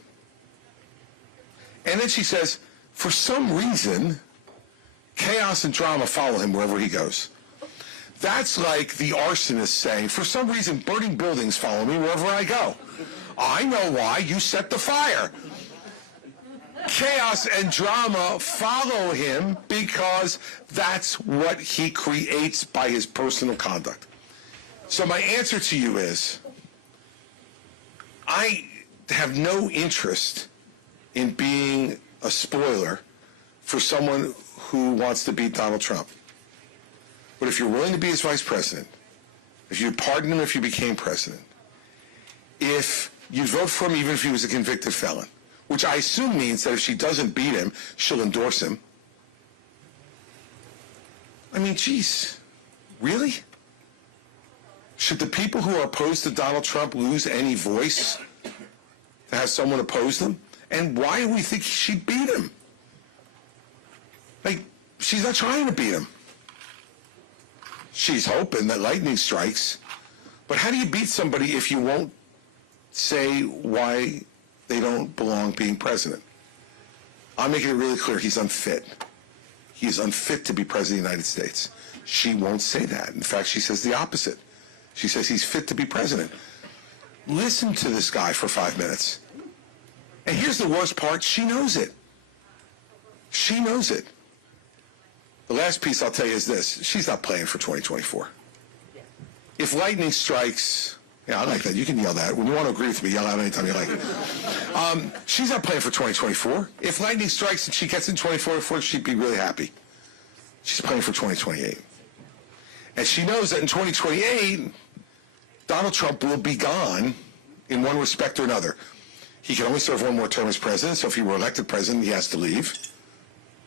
And then she says, for some reason, chaos and drama follow him wherever he goes. That's like the arsonist saying, for some reason, burning buildings follow me wherever I go. I know why. You set the fire. Chaos and drama follow him because that's what he creates by his personal conduct. So my answer to you is, I have no interest in being a spoiler for someone who wants to beat Donald Trump. But if you're willing to be his vice president, if you pardon him if you became president, if you'd vote for him even if he was a convicted felon, which I assume means that if she doesn't beat him, she'll endorse him. I mean, geez, really? Should the people who are opposed to Donald Trump lose any voice to have someone oppose them? And why do we think she'd beat him? Like, she's not trying to beat him. She's hoping that lightning strikes. But how do you beat somebody if you won't say why they don't belong being president? I'm making it really clear he's unfit. He is unfit to be president of the United States. She won't say that. In fact, she says the opposite. She says he's fit to be president. Listen to this guy for 5 minutes. And here's the worst part. She knows it. She knows it. The last piece I'll tell you is this. She's not playing for 2024. If lightning strikes, yeah, I like that. You can yell that. When you want to agree with me, yell out anytime you like. She's not playing for 2024. If lightning strikes and she gets in 2024, she'd be really happy. She's playing for 2028. And she knows that in 2028, Donald Trump will be gone in one respect or another. He can only serve one more term as president, so if he were elected president, he has to leave.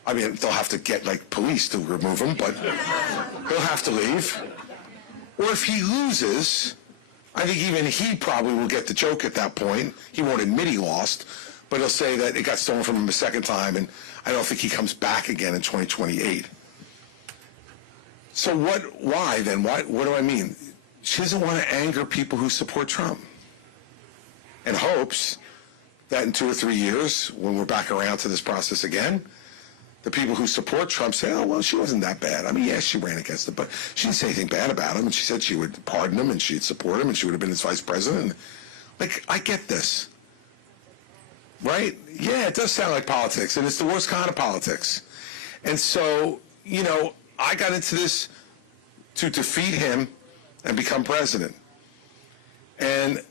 I mean, they'll have to get, like, police to remove him, but he'll have to leave. Or if he loses, I think even he probably will get the joke at that point. He won't admit he lost, but he'll say that it got stolen from him a second time, and I don't think he comes back again in 2028. So why then? What do I mean? She doesn't want to anger people who support Trump and hopes that in 2 or 3 years, when we're back around to this process again, the people who support Trump say, oh, well, she wasn't that bad. I mean, yes, she ran against him, but she didn't say anything bad about him. And she said she would pardon him and she'd support him and she would have been his vice president. Like, I get this. Right? Yeah, it does sound like politics, and it's the worst kind of politics. And so, you know, I got into this to defeat him and become president. And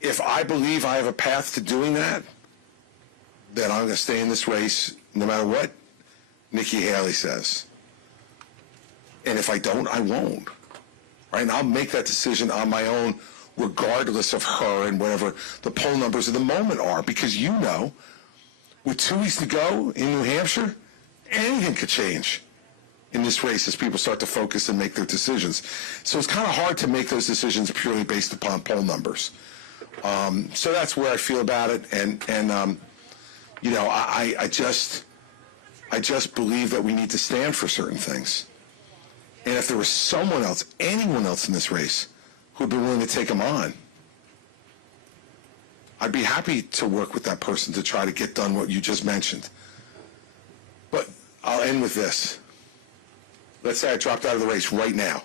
if I believe I have a path to doing that, then I'm going to stay in this race no matter what Nikki Haley says. And if I don't, I won't. Right? And I'll make that decision on my own, regardless of her and whatever the poll numbers of the moment are. Because you know, with 2 weeks to go in New Hampshire, anything could change in this race as people start to focus and make their decisions. So it's kind of hard to make those decisions purely based upon poll numbers. So that's where I feel about it. And you know, I just believe that we need to stand for certain things. And if there was someone else, anyone else in this race who'd be willing to take them on, I'd be happy to work with that person to try to get done what you just mentioned. But I'll end with this. Let's say I dropped out of the race right now,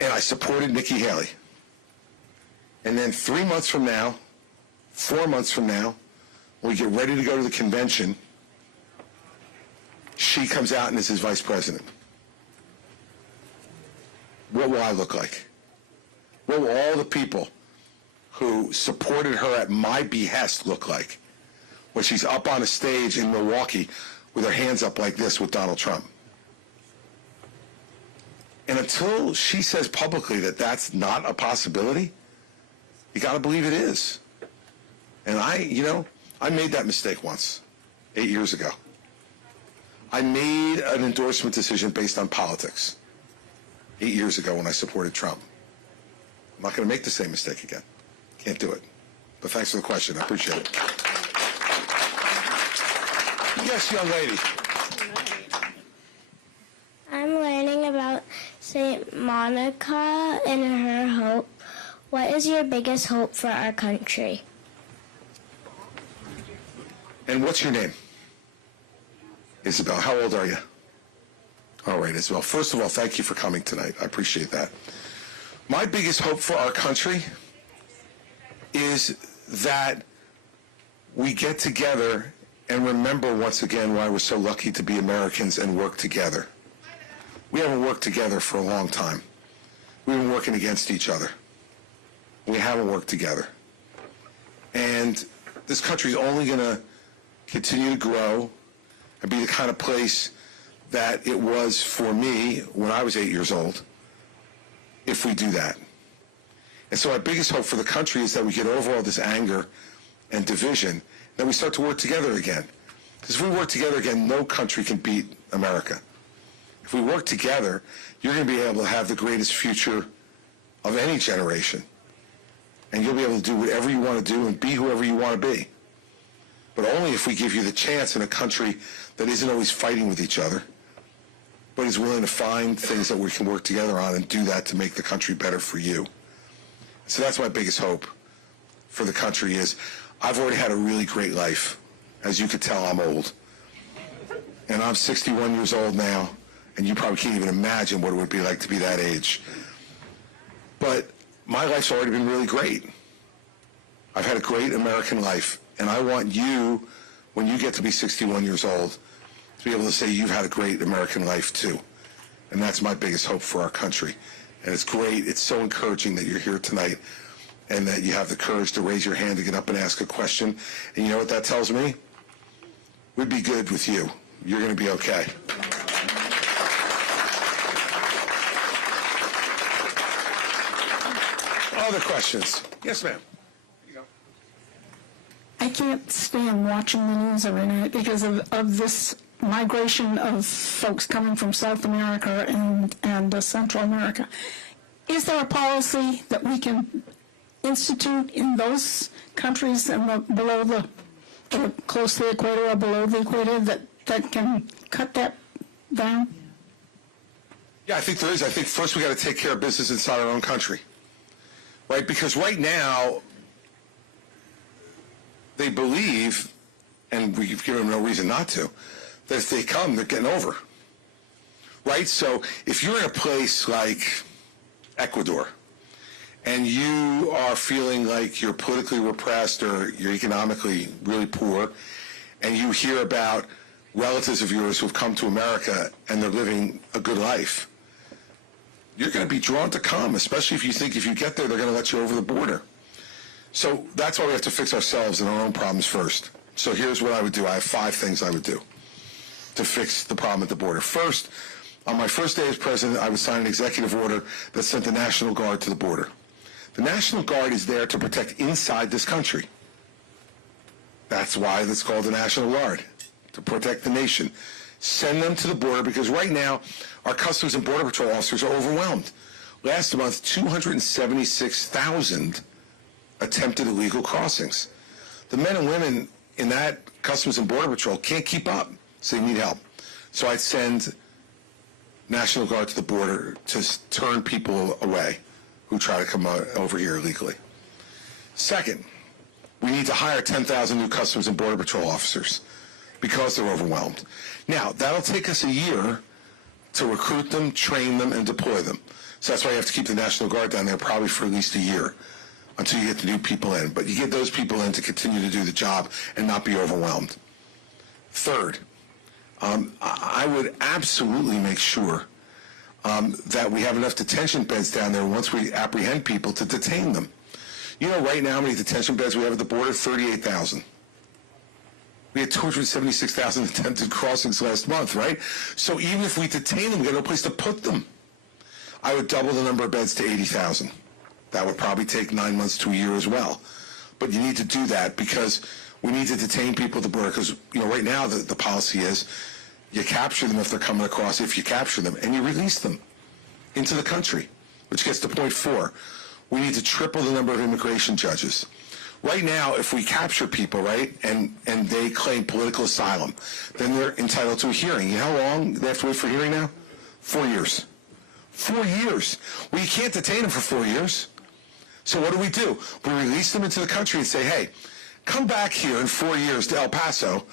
and I supported Nikki Haley. And then 3 months from now, 4 months from now, when we get ready to go to the convention, she comes out and is his vice president. What will I look like? What will all the people who supported her at my behest look like when she's up on a stage in Milwaukee with her hands up like this with Donald Trump? And until she says publicly that that's not a possibility, you got to believe it is. And I made that mistake once, 8 years ago. I made an endorsement decision based on politics 8 years ago when I supported Trump. I'm not going to make the same mistake again. Can't do it. But thanks for the question. I appreciate it. Yes, young lady. I'm learning about St. Monica and her hope. What is your biggest hope for our country? And what's your name? Isabel. How old are you? All right, Isabel. First of all, thank you for coming tonight. I appreciate that. My biggest hope for our country is that we get together and remember once again why we're so lucky to be Americans and work together. We haven't worked together for a long time. We've been working against each other. We haven't worked together. And this country is only going to continue to grow and be the kind of place that it was for me when I was 8 years old if we do that. And so our biggest hope for the country is that we get over all this anger and division, that we start to work together again. Because if we work together again, no country can beat America. If we work together, you're going to be able to have the greatest future of any generation. And you'll be able to do whatever you want to do and be whoever you want to be. But only if we give you the chance in a country that isn't always fighting with each other, but is willing to find things that we can work together on and do that to make the country better for you. So that's my biggest hope for the country is I've already had a really great life. As you could tell, I'm old. And I'm 61 years old now, and you probably can't even imagine what it would be like to be that age. But my life's already been really great. I've had a great American life, and I want you, when you get to be 61 years old, to be able to say you've had a great American life too. And that's my biggest hope for our country. And it's great. It's so encouraging that you're here tonight and that you have the courage to raise your hand to get up and ask a question. And you know what that tells me? We'd be good with you. You're going to be okay. Other questions? Yes, ma'am. I can't stand watching the news every night because of this migration of folks coming from South America and Central America. Is there a policy that we can institute in those countries and below the, or close to the equator or below the equator that can cut that down? Yeah, I think there is. I think first we got to take care of business inside our own country, right? Because right now, they believe, and we've given them no reason not to, that if they come, they're getting over. Right? So if you're in a place like Ecuador and you are feeling like you're politically repressed or you're economically really poor, and you hear about relatives of yours who've come to America and they're living a good life, you're going to be drawn to come, especially if you think if you get there, they're going to let you over the border. So that's why we have to fix ourselves and our own problems first. So here's what I would do. I have 5 things I would do to fix the problem at the border. First, on my first day as president, I would sign an executive order that sent the National Guard to the border. The National Guard is there to protect inside this country. That's why it's called the National Guard, to protect the nation. Send them to the border, because right now our Customs and Border Patrol officers are overwhelmed. Last month, 276,000 attempted illegal crossings. The men and women in that Customs and Border Patrol can't keep up, so they need help. So I'd send National Guard to the border to turn people away who try to come over here illegally. Second, we need to hire 10,000 new Customs and Border Patrol officers because they're overwhelmed. Now, that'll take us a year to recruit them, train them, and deploy them. So that's why you have to keep the National Guard down there probably for at least a year until you get the new people in. But you get those people in to continue to do the job and not be overwhelmed. Third, I would absolutely make sure that we have enough detention beds down there once we apprehend people to detain them. You know right now how many detention beds we have at the border? 38,000. We had 276,000 attempted crossings last month, right? So even if we detain them, we got no place to put them. I would double the number of beds to 80,000. That would probably take 9 months to a year as well. But you need to do that because we need to detain people at the border, because right now the policy is you capture them if they're coming across, if you capture them, and you release them into the country, which gets to point 4. We need to triple the number of immigration judges. Right now, if we capture people, right, and they claim political asylum, then they're entitled to a hearing. You know how long they have to wait for a hearing now? 4 years. 4 years. Well, you can't detain them for 4 years. So what do? We release them into the country and say, hey, come back here in 4 years to El Paso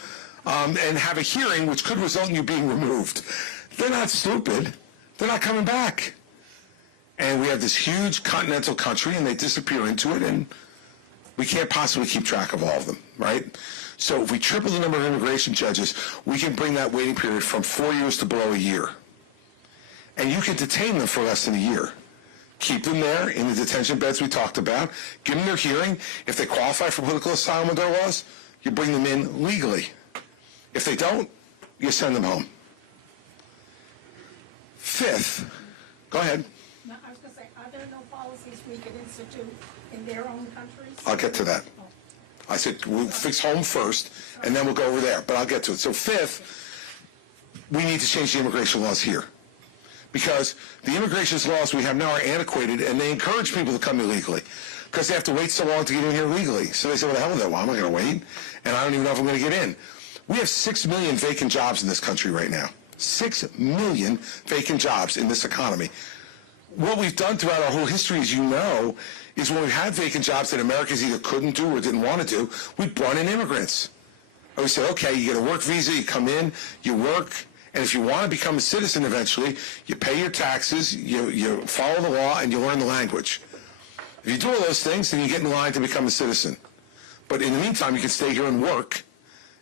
and have a hearing which could result in you being removed. They're not stupid. They're not coming back. And we have this huge continental country, and they disappear into it, and we can't possibly keep track of all of them, right? So if we triple the number of immigration judges, we can bring that waiting period from 4 years to below a year. And you can detain them for less than a year. Keep them there in the detention beds we talked about. Give them their hearing. If they qualify for political asylum under our laws, you bring them in legally. If they don't, you send them home. Fifth, go ahead. No, I was going to say, are there no policies we could institute in their own countries? I'll get to that. I said we'll fix home first, and then we'll go over there, but I'll get to it. So fifth, we need to change the immigration laws here, because the immigration laws we have now are antiquated, and they encourage people to come illegally because they have to wait so long to get in here legally. So they say, well, the hell with that. Well, I'm not going to wait, and I don't even know if I'm going to get in. We have 6 million vacant jobs in this country right now. 6 million vacant jobs in this economy. What we've done throughout our whole history, as you know, is when we've had vacant jobs that Americans either couldn't do or didn't want to do, we brought in immigrants. And we said, okay, you get a work visa, you come in, you work, and if you want to become a citizen eventually, you pay your taxes, you follow the law, and you learn the language. If you do all those things, then you get in line to become a citizen. But in the meantime, you can stay here and work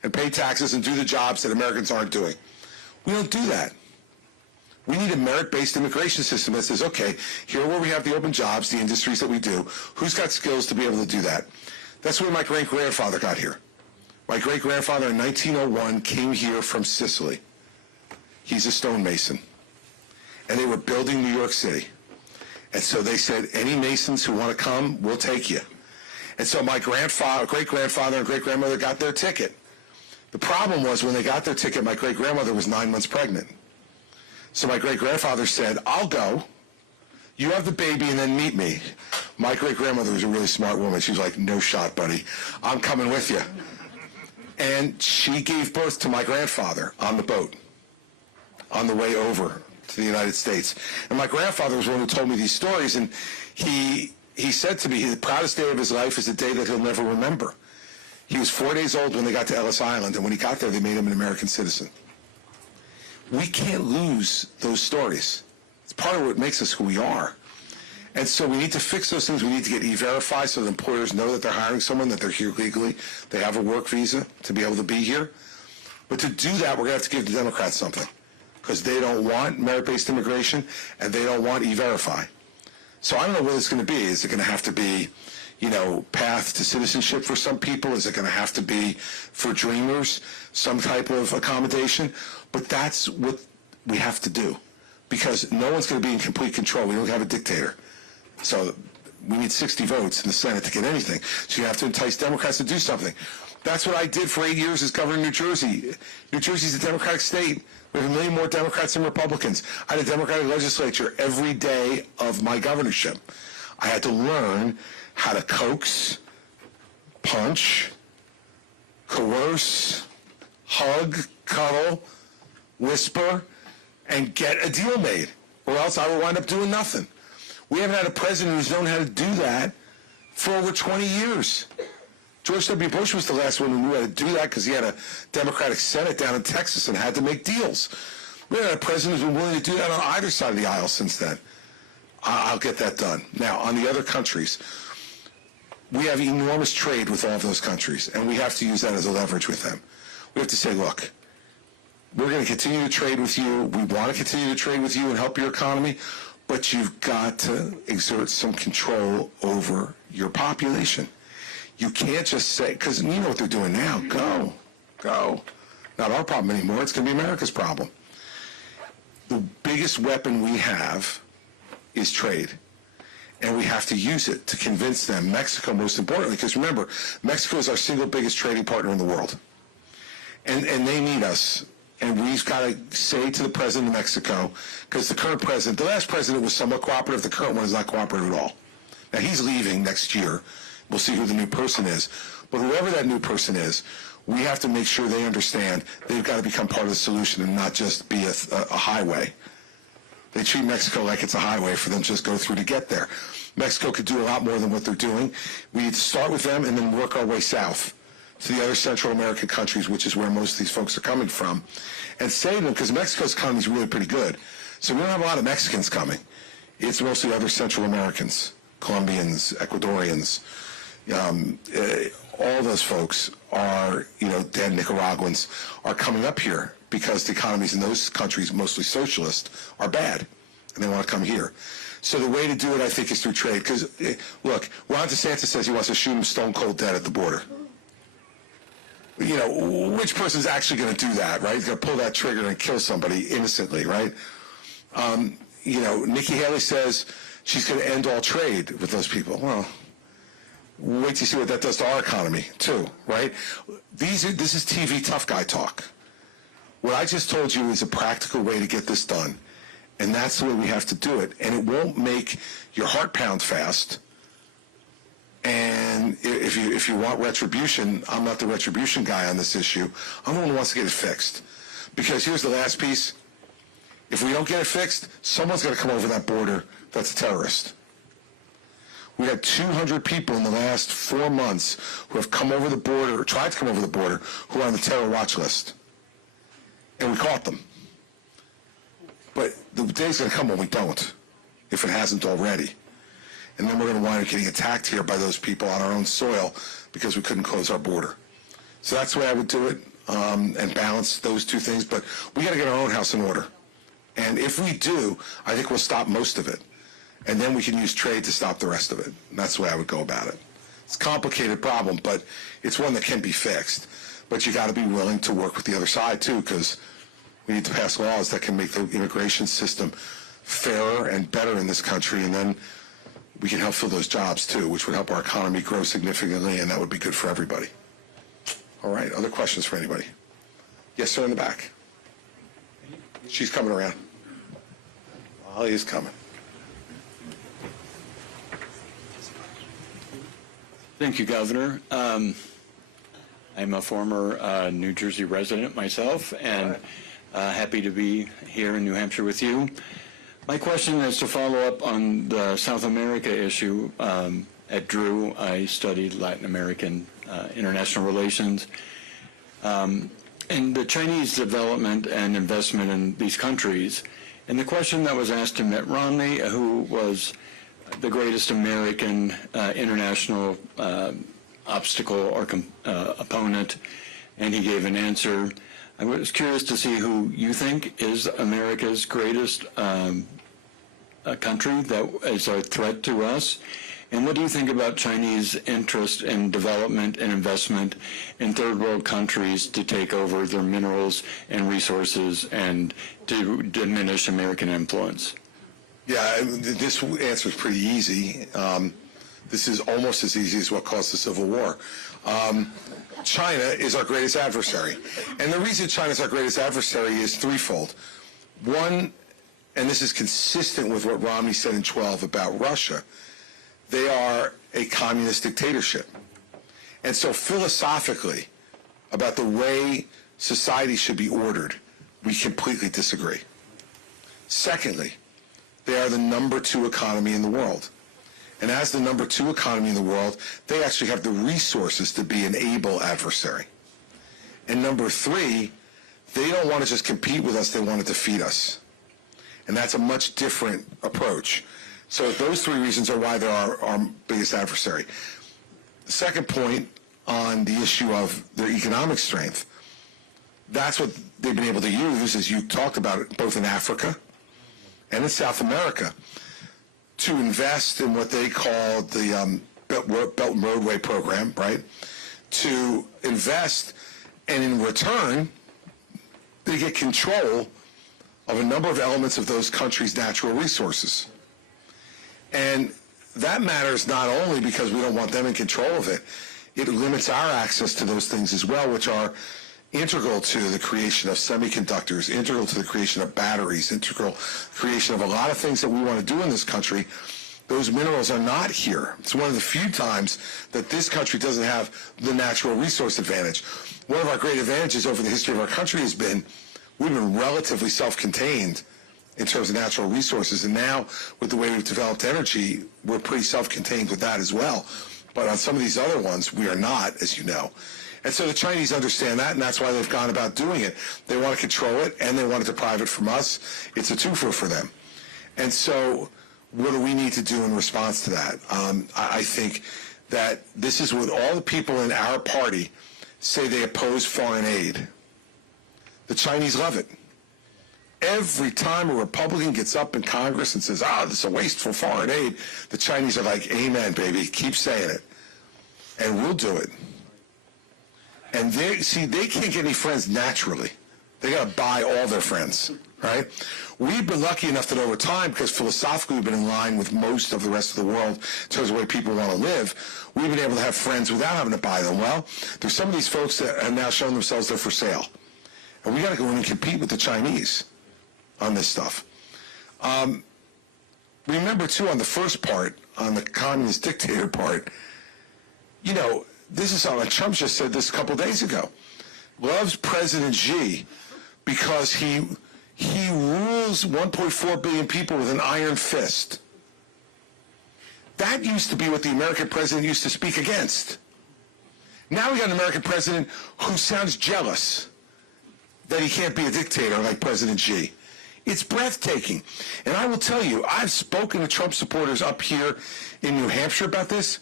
and pay taxes and do the jobs that Americans aren't doing. We don't do that. We need a merit-based immigration system that says, okay, here where we have the open jobs, the industries that we do, who's got skills to be able to do that? That's where my great-grandfather got here. My great-grandfather in 1901 came here from Sicily. He's a stonemason. And they were building New York City. And so they said, any Masons who want to come, we'll take you. And so my great-grandfather and great-grandmother got their ticket. The problem was when they got their ticket, my great-grandmother was 9 months pregnant. So my great-grandfather said, I'll go. You have the baby and then meet me. My great-grandmother was a really smart woman. She was like, no shot, buddy. I'm coming with you. And she gave birth to my grandfather on the boat on the way over to the United States. And my grandfather was one who told me these stories, and he said to me, the proudest day of his life is a day that he'll never remember. He was 4 days old when they got to Ellis Island, and when he got there, they made him an American citizen. We can't lose those stories. It's part of what makes us who we are. And so we need to fix those things. We need to get E-Verify so that employers know that they're hiring someone, that they're here legally, they have a work visa to be able to be here. But to do that, we're going to have to give the Democrats something, because they don't want merit-based immigration and they don't want E-Verify. So I don't know what it's going to be. Is it going to have to be, path to citizenship for some people? Is it going to have to be, for dreamers, some type of accommodation? But that's what we have to do, because no one's going to be in complete control. We don't have a dictator. So we need 60 votes in the Senate to get anything. So you have to entice Democrats to do something. That's what I did for 8 years as governor of New Jersey. New Jersey's a Democratic state. We have 1 million more Democrats than Republicans. I had a Democratic legislature every day of my governorship. I had to learn how to coax, punch, coerce, hug, cuddle, whisper, and get a deal made, or else I would wind up doing nothing. We haven't had a president who's known how to do that for over 20 years. George W. Bush was the last one who knew how to do that, because he had a Democratic Senate down in Texas and had to make deals. We haven't had a president who's been willing to do that on either side of the aisle since then. I'll get that done. Now, on the other countries, we have enormous trade with all of those countries, and we have to use that as a leverage with them. We have to say, look, we're going to continue to trade with you. We want to continue to trade with you and help your economy, but you've got to exert some control over your population. You can't just say, because you know what they're doing now. Go. Not our problem anymore. It's going to be America's problem. The biggest weapon we have is trade, and we have to use it to convince them, Mexico most importantly, because remember, Mexico is our single biggest trading partner in the world, and they need us. And we've got to say to the president of Mexico, because the current president, the last president was somewhat cooperative, the current one is not cooperative at all. Now, he's leaving next year. We'll see who the new person is. But whoever that new person is, we have to make sure they understand they've got to become part of the solution and not just be a highway. They treat Mexico like it's a highway for them to just go through to get there. Mexico could do a lot more than what they're doing. We need to start with them and then work our way south to the other Central American countries, which is where most of these folks are coming from, and say to them, because Mexico's economy is really pretty good. So we don't have a lot of Mexicans coming. It's mostly other Central Americans, Colombians, Ecuadorians. All those folks are, dead Nicaraguans, are coming up here because the economies in those countries, mostly socialist, are bad, and they want to come here. So the way to do it, I think, is through trade. Because, look, Ron DeSantis says he wants to shoot him stone cold dead at the border. Which person's actually going to do that, right? He's going to pull that trigger and kill somebody innocently, right? Nikki Haley says she's going to end all trade with those people. Well, wait to see what that does to our economy, too, right? This is TV tough guy talk. What I just told you is a practical way to get this done, and that's the way we have to do it. And it won't make your heart pound fast. And if you want retribution, I'm not the retribution guy on this issue. I'm the one who wants to get it fixed. Because here's the last piece. If we don't get it fixed, someone's going to come over that border that's a terrorist. We had 200 people in the last 4 months who have come over the border, or tried to come over the border, who are on the terror watch list. And we caught them. But the day's going to come when we don't, if it hasn't already. And then we're going to wind up getting attacked here by those people on our own soil because we couldn't close our border. So that's the way I would do it, and balance those two things. But we got to get our own house in order. And if we do, I think we'll stop most of it. And then we can use trade to stop the rest of it. And that's the way I would go about it. It's a complicated problem, but it's one that can be fixed. But you got to be willing to work with the other side, too, because we need to pass laws that can make the immigration system fairer and better in this country. And then we can help fill those jobs, too, which would help our economy grow significantly, and that would be good for everybody. All right, other questions for anybody? Yes, sir, in the back. She's coming around. Holly is coming. Thank you, Governor. I'm a former New Jersey resident myself, and happy to be here in New Hampshire with you. My question is to follow up on the South America issue. At Drew, I studied Latin American international relations. and the Chinese development and investment in these countries, and the question that was asked to Mitt Romney, who was the greatest American international obstacle or opponent, and he gave an answer. I was curious to see who you think is America's greatest country that is a threat to us. And what do you think about Chinese interest in development and investment in third world countries to take over their minerals and resources and to diminish American influence? Yeah, this answer is pretty easy. This is almost as easy as what caused the Civil War. China is our greatest adversary. And the reason China is our greatest adversary is threefold. One, and this is consistent with what Romney said in 12 about Russia, they are a communist dictatorship. And so philosophically, about the way society should be ordered, we completely disagree. Secondly, they are the number 2 economy in the world. And as the number 2 economy in the world, they actually have the resources to be an able adversary. And number 3, they don't want to just compete with us, they want to defeat us. And that's a much different approach. So those 3 reasons are why they're our biggest adversary. The second point on the issue of their economic strength, that's what they've been able to use, as you talked about it, both in Africa and in South America, to invest in what they call the Belt and Roadway program, right? To invest, and in return, they get control of a number of elements of those countries' natural resources. And that matters not only because we don't want them in control of it, it limits our access to those things as well, which are integral to the creation of semiconductors, integral to the creation of batteries, integral creation of a lot of things that we want to do in this country. Those minerals are not here. It's one of the few times that this country doesn't have the natural resource advantage. One of our great advantages over the history of our country has been we've been relatively self-contained in terms of natural resources, and now with the way we've developed energy, we're pretty self-contained with that as well. But on some of these other ones, we are not, as you know. And so the Chinese understand that, and that's why they've gone about doing it. They want to control it, and they want to deprive it from us. It's a twofer for them. And so what do we need to do in response to that? I think that this is what all the people in our party say they oppose foreign aid. The Chinese love it. Every time a Republican gets up in Congress and says, this is a wasteful foreign aid, the Chinese are like, amen, baby, keep saying it. And we'll do it. And they can't get any friends naturally. They got to buy all their friends, right? We've been lucky enough that over time, because philosophically we've been in line with most of the rest of the world in terms of the way people want to live, we've been able to have friends without having to buy them. Well, there's some of these folks that have now shown themselves they're for sale. And we got to go in and compete with the Chinese on this stuff. Remember, too, on the first part, on the communist dictator part, this is how Trump just said this a couple days ago. Loves President Xi because he rules 1.4 billion people with an iron fist. That used to be what the American president used to speak against. Now we got an American president who sounds jealous that he can't be a dictator like President Xi. It's breathtaking. And I will tell you, I've spoken to Trump supporters up here in New Hampshire about this.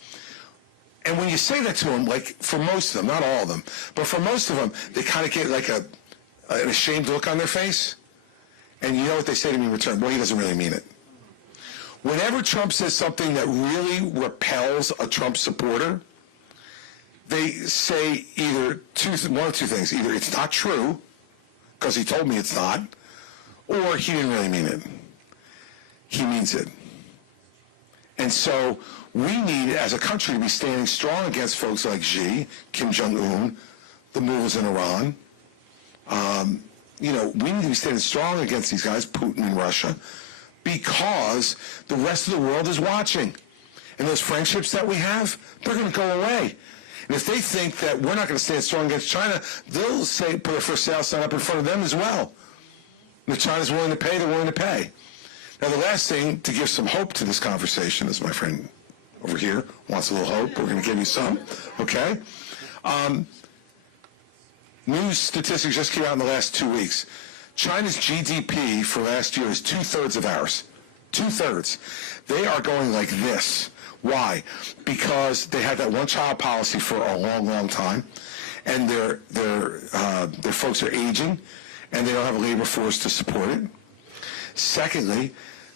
And when you say that to them, like for most of them, not all of them, but for most of them, they kind of get like an ashamed look on their face. And you know what they say to me in return? Well, he doesn't really mean it. Whenever Trump says something that really repels a Trump supporter, they say either one of two things. Either it's not true, because he told me it's not, or he didn't really mean it. He means it. And so we need, as a country, to be standing strong against folks like Xi, Kim Jong-un, the mullahs in Iran. We need to be standing strong against these guys, Putin in Russia, because the rest of the world is watching. And those friendships that we have, they're going to go away. And if they think that we're not going to stand strong against China, they'll say, put a for sale sign up in front of them as well. And if China's willing to pay, they're willing to pay. Now, the last thing to give some hope to this conversation, as my friend over here wants a little hope, we're going to give you some, okay? News statistics just came out in the last 2 weeks. China's GDP for last year is 2/3 of ours. 2/3. They are going like this. Why? Because they had that one-child policy for a long, long time, and their folks are aging, and they don't have a labor force to support it. Secondly,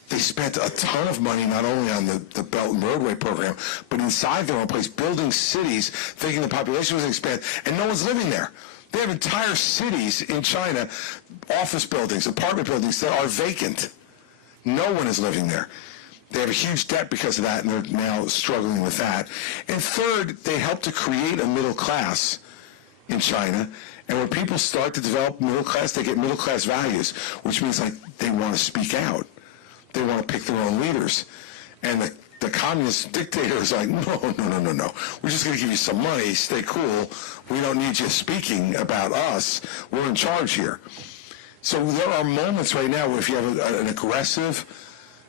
they spent a ton of money not only on the Belt and Roadway program, but inside their own place, building cities, thinking the population was going to expand, and no one's living there. They have entire cities in China, office buildings, apartment buildings that are vacant. No one is living there. They have a huge debt because of that, and they're now struggling with that. And third, they help to create a middle class in China. And when people start to develop middle class, they get middle class values, which means like they want to speak out. They want to pick their own leaders. And the communist dictator is like, no. We're just going to give you some money. Stay cool. We don't need you speaking about us. We're in charge here. So there are moments right now where if you have an aggressive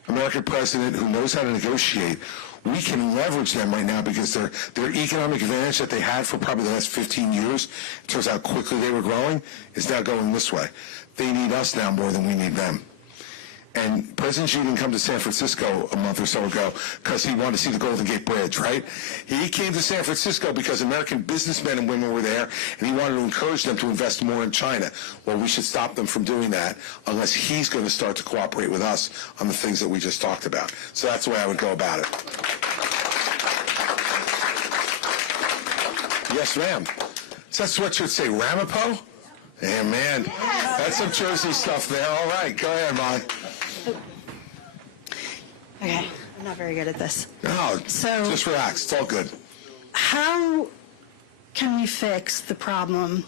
American president who knows how to negotiate, we can leverage them right now because their economic advantage that they had for probably the last 15 years, in terms of how quickly they were growing, is now going this way. They need us now more than we need them. And President Xi didn't come to San Francisco a month or so ago because he wanted to see the Golden Gate Bridge, right? He came to San Francisco because American businessmen and women were there, and he wanted to encourage them to invest more in China. Well, we should stop them from doing that unless he's going to start to cooperate with us on the things that we just talked about. So that's the way I would go about it. Yes, ma'am. Does that sweatshirt say Ramapo? Yeah, man. That's some Jersey stuff there. All right. Go ahead, Molly. Okay, I'm not very good at this. No, So- just relax. It's all good. How can we fix the problem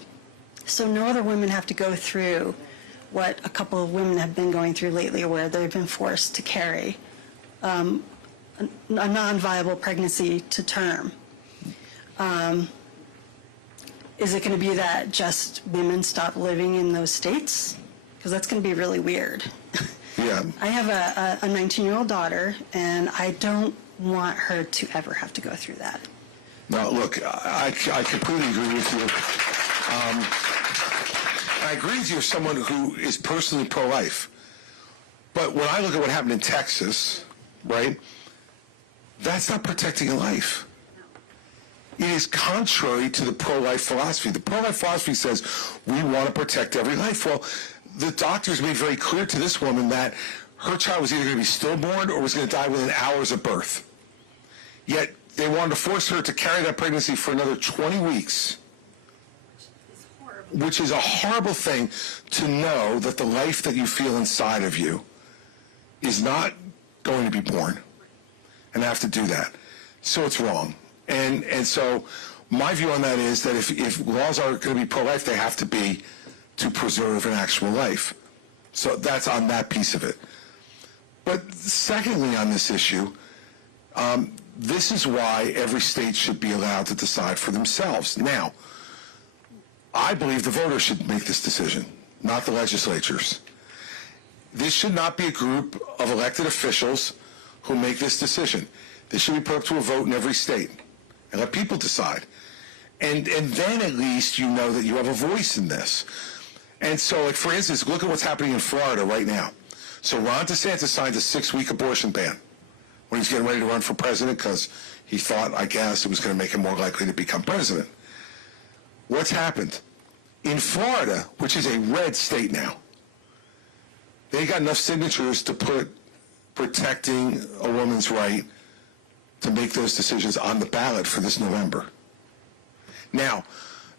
so no other women have to go through what a couple of women have been going through lately, where they've been forced to carry a non-viable pregnancy to term? Is it going to be that just women stop living in those states? Because that's going to be really weird. Yeah. I have a 19-year-old daughter, and I don't want her to ever have to go through that. No, look, I completely agree with you. I agree with you as someone who is personally pro-life. But when I look at what happened in Texas, right, that's not protecting a life. It is contrary to the pro-life philosophy. The pro-life philosophy says we want to protect every life. Well, the doctors made very clear to this woman that her child was either going to be stillborn or was going to die within hours of birth. Yet they wanted to force her to carry that pregnancy for another 20 weeks, which is a horrible thing to know that the life that you feel inside of you is not going to be born and have to do that. So it's wrong. And so my view on that is that if laws are going to be pro-life, they have to be to preserve an actual life. So that's on that piece of it. But secondly on this issue, this is why every state should be allowed to decide for themselves. Now, I believe the voters should make this decision, not the legislatures. This should not be a group of elected officials who make this decision. This should be put up to a vote in every state and let people decide. And then at least you know that you have a voice in this. And so, like, for instance, look at what's happening in Florida right now. So Ron DeSantis signed a 6-week abortion ban when he's getting ready to run for president because he thought, I guess, it was going to make him more likely to become president. What's happened? In Florida, which is a red state now, they got enough signatures to put protecting a woman's right to make those decisions on the ballot for this November. Now,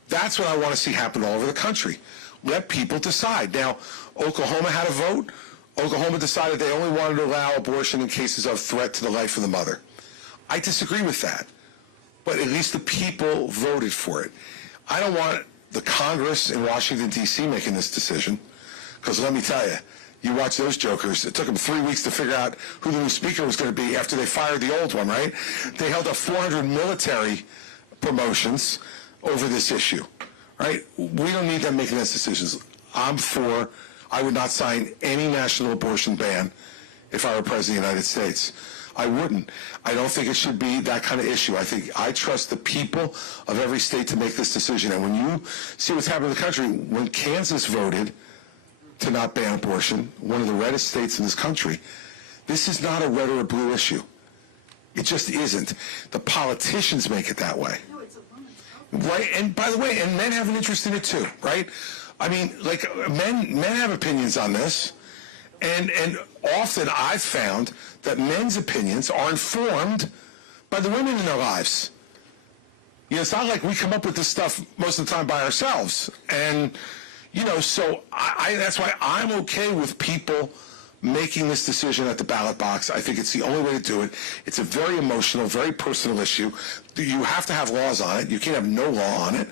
that's what I want to see happen all over the country. Let people decide. Now, Oklahoma had a vote. Oklahoma decided they only wanted to allow abortion in cases of threat to the life of the mother. I disagree with that, but at least the people voted for it. I don't want the Congress in Washington, D.C. making this decision, because let me tell you, you watch those jokers, it took them 3 weeks to figure out who the new speaker was going to be after they fired the old one, right? They held up 400 military promotions over this issue, right? We don't need them making those decisions. I would not sign any national abortion ban if I were president of the United States. I wouldn't. I don't think it should be that kind of issue. I trust the people of every state to make this decision. And when you see what's happening in the country, when Kansas voted to not ban abortion, one of the reddest states in this country, this is not a red or a blue issue. It just isn't. The politicians make it that way. Right? And by the way, and men have an interest in it too, right? I mean, like, men have opinions on this. And often I've found that men's opinions are informed by the women in their lives. You know, it's not like we come up with this stuff most of the time by ourselves. And, you know, so that's why I'm okay with people making this decision at the ballot box. I think it's the only way to do it. It's a very emotional, very personal issue. You have to have laws on it. You can't have no law on it.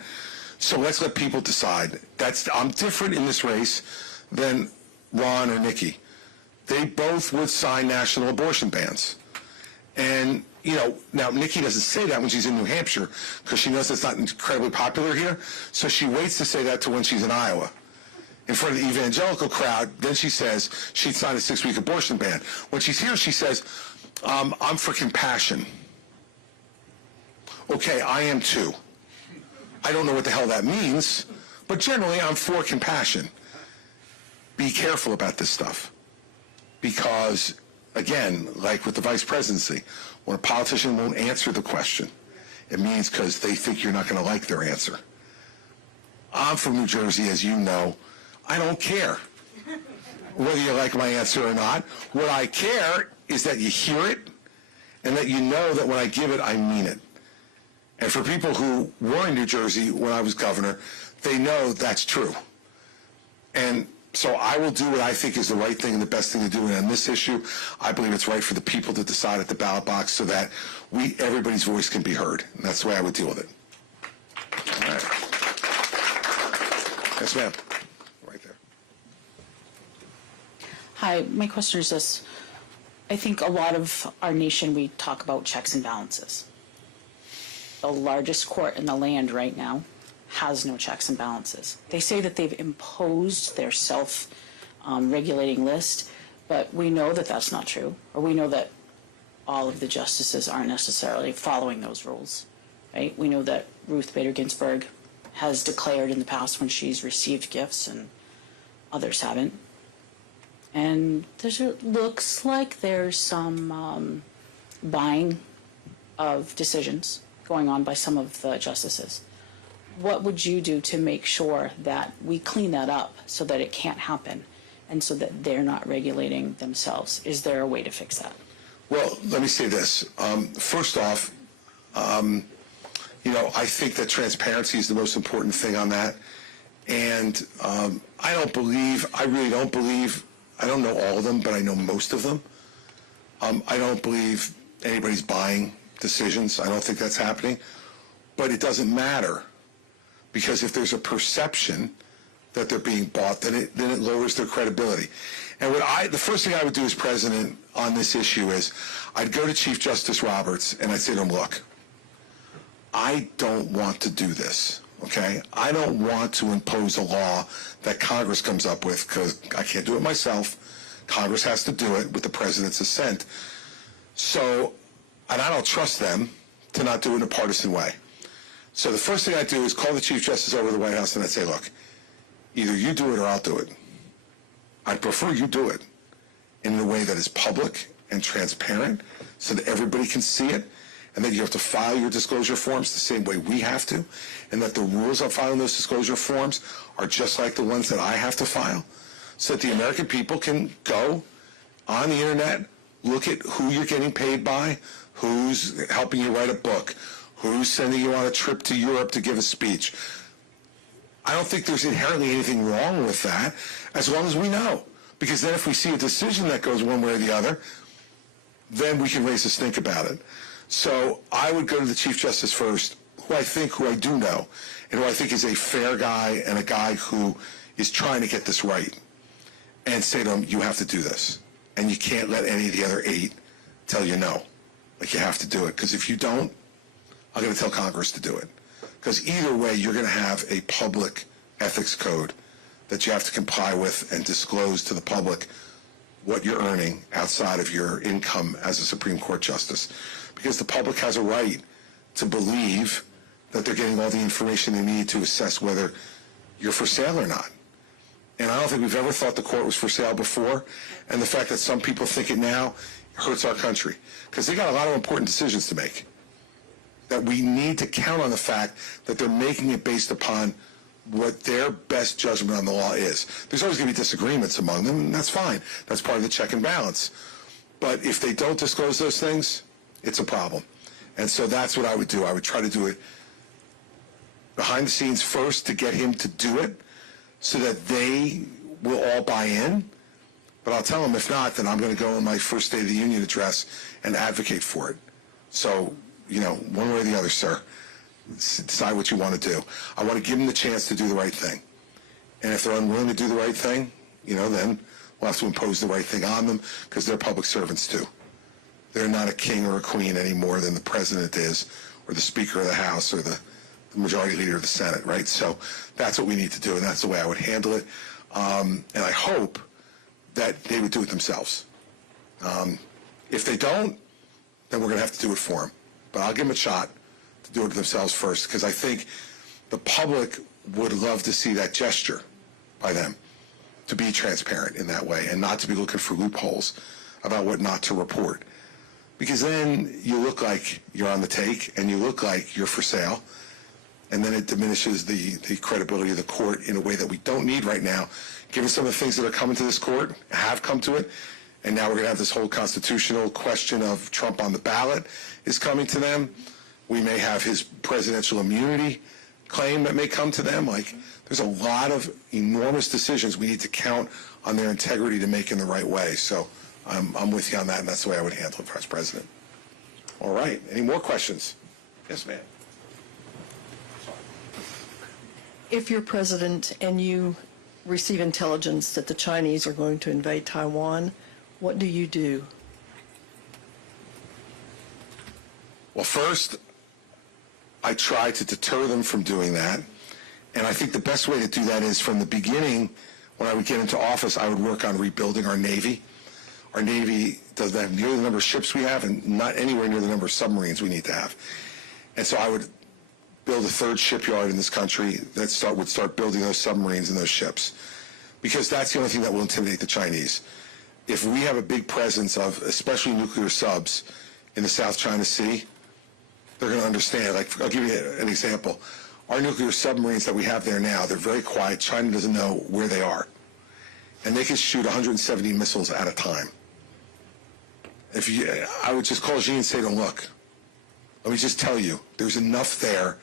So let's let people decide. I'm different in this race than Ron or Nikki. They both would sign national abortion bans. And, you know, now Nikki doesn't say that when she's in New Hampshire because she knows it's not incredibly popular here. So she waits to say that to when she's in Iowa in front of the evangelical crowd. Then she says she'd sign a 6-week abortion ban. When she's here, she says, I'm for compassion. Okay, I am too. I don't know what the hell that means, but generally I'm for compassion. Be careful about this stuff. Because, again, like with the vice presidency, when a politician won't answer the question, it means because they think you're not going to like their answer. I'm from New Jersey, as you know. I don't care whether you like my answer or not. What I care is that you hear it and that you know that when I give it, I mean it. And for people who were in New Jersey when I was governor, they know that's true. And so I will do what I think is the right thing and the best thing to do. And on this issue, I believe it's right for the people to decide at the ballot box so that everybody's voice can be heard. And that's the way I would deal with it. All right. Yes, ma'am. Right there. Hi, my question is this. I think a lot of our nation, we talk about checks and balances. The largest court in the land right now has no checks and balances. They say that they've imposed their self-regulating list, but we know that that's not true, or we know that all of the justices aren't necessarily following those rules, right? We know that Ruth Bader Ginsburg has declared in the past when she's received gifts and others haven't. And it looks like there's some buying of decisions going on by some of the justices. What would you do to make sure that we clean that up so that it can't happen and so that they're not regulating themselves? Is there a way to fix that? Well, let me say this. First off, you know, I think that transparency is the most important thing on that. And I really don't believe, I don't know all of them, but I know most of them. I don't believe anybody's buying decisions. I don't think that's happening. But it doesn't matter. Because if there's a perception that they're being bought, then it lowers their credibility. And the first thing I would do as president on this issue is I'd go to Chief Justice Roberts and I'd say to him, look, I don't want to do this, okay? I don't want to impose a law that Congress comes up with because I can't do it myself. Congress has to do it with the president's assent. So, and I don't trust them to not do it in a partisan way. So the first thing I'd do is call the Chief Justice over to the White House and I'd say, look, either you do it or I'll do it. I'd prefer you do it in a way that is public and transparent so that everybody can see it and that you have to file your disclosure forms the same way we have to and that the rules of filing those disclosure forms are just like the ones that I have to file so that the American people can go on the internet, look at who you're getting paid by, who's helping you write a book, who's sending you on a trip to Europe to give a speech. I don't think there's inherently anything wrong with that, as long as we know. Because then if we see a decision that goes one way or the other, then we can raise a stink about it. So I would go to the Chief Justice first, who I do know, and who I think is a fair guy and a guy who is trying to get this right, and say to him, you have to do this. And you can't let any of the other 8 tell you no. Like, you have to do it. Because if you don't, I'm going to tell Congress to do it. Because either way, you're going to have a public ethics code that you have to comply with and disclose to the public what you're earning outside of your income as a Supreme Court justice, because the public has a right to believe that they're getting all the information they need to assess whether you're for sale or not. And I don't think we've ever thought the court was for sale before, and the fact that some people think it now hurts our country, because they got a lot of important decisions to make, that we need to count on the fact that they're making it based upon what their best judgment on the law is. There's always going to be disagreements among them, and that's fine. That's part of the check and balance. But if they don't disclose those things, it's a problem. And so that's what I would do. I would try to do it behind the scenes first to get him to do it so that they will all buy in. But I'll tell them, if not, then I'm going to go in my first State of the Union address and advocate for it. So, you know, one way or the other, sir, decide what you want to do. I want to give them the chance to do the right thing. And if they're unwilling to do the right thing, you know, then we'll have to impose the right thing on them, because they're public servants too. They're not a king or a queen any more than the president is, or the Speaker of the House, or the Majority Leader of the Senate, right? So that's what we need to do, and that's the way I would handle it. And I hope that they would do it themselves. If they don't, then we're going to have to do it for them. But I'll give them a shot to do it themselves first, because I think the public would love to see that gesture by them, to be transparent in that way and not to be looking for loopholes about what not to report. Because then you look like you're on the take and you look like you're for sale, and then it diminishes the credibility of the court in a way that we don't need right now, given some of the things that are coming to this court, have come to it, and now we're going to have this whole constitutional question of Trump on the ballot is coming to them. We may have his presidential immunity claim that may come to them. Like, there's a lot of enormous decisions we need to count on their integrity to make in the right way. So I'm with you on that, and that's the way I would handle it, Vice President. All right. Any more questions? Yes, ma'am. If you're president and you receive intelligence that the Chinese are going to invade Taiwan, what do you do? Well, first, I try to deter them from doing that. And I think the best way to do that is, from the beginning, when I would get into office, I would work on rebuilding our Navy. Our Navy doesn't have nearly the number of ships we have, and not anywhere near the number of submarines we need to have. And so I would build a third shipyard in this country that would start building those submarines and those ships, because that's the only thing that will intimidate the Chinese. If we have a big presence of, especially nuclear subs, in the South China Sea, they're going to understand. Like, I'll give you an example. Our nuclear submarines that we have there now, they're very quiet. China doesn't know where they are. And they can shoot 170 missiles at a time. I would just call Xi and say to them, look, let me just tell you, there's enough there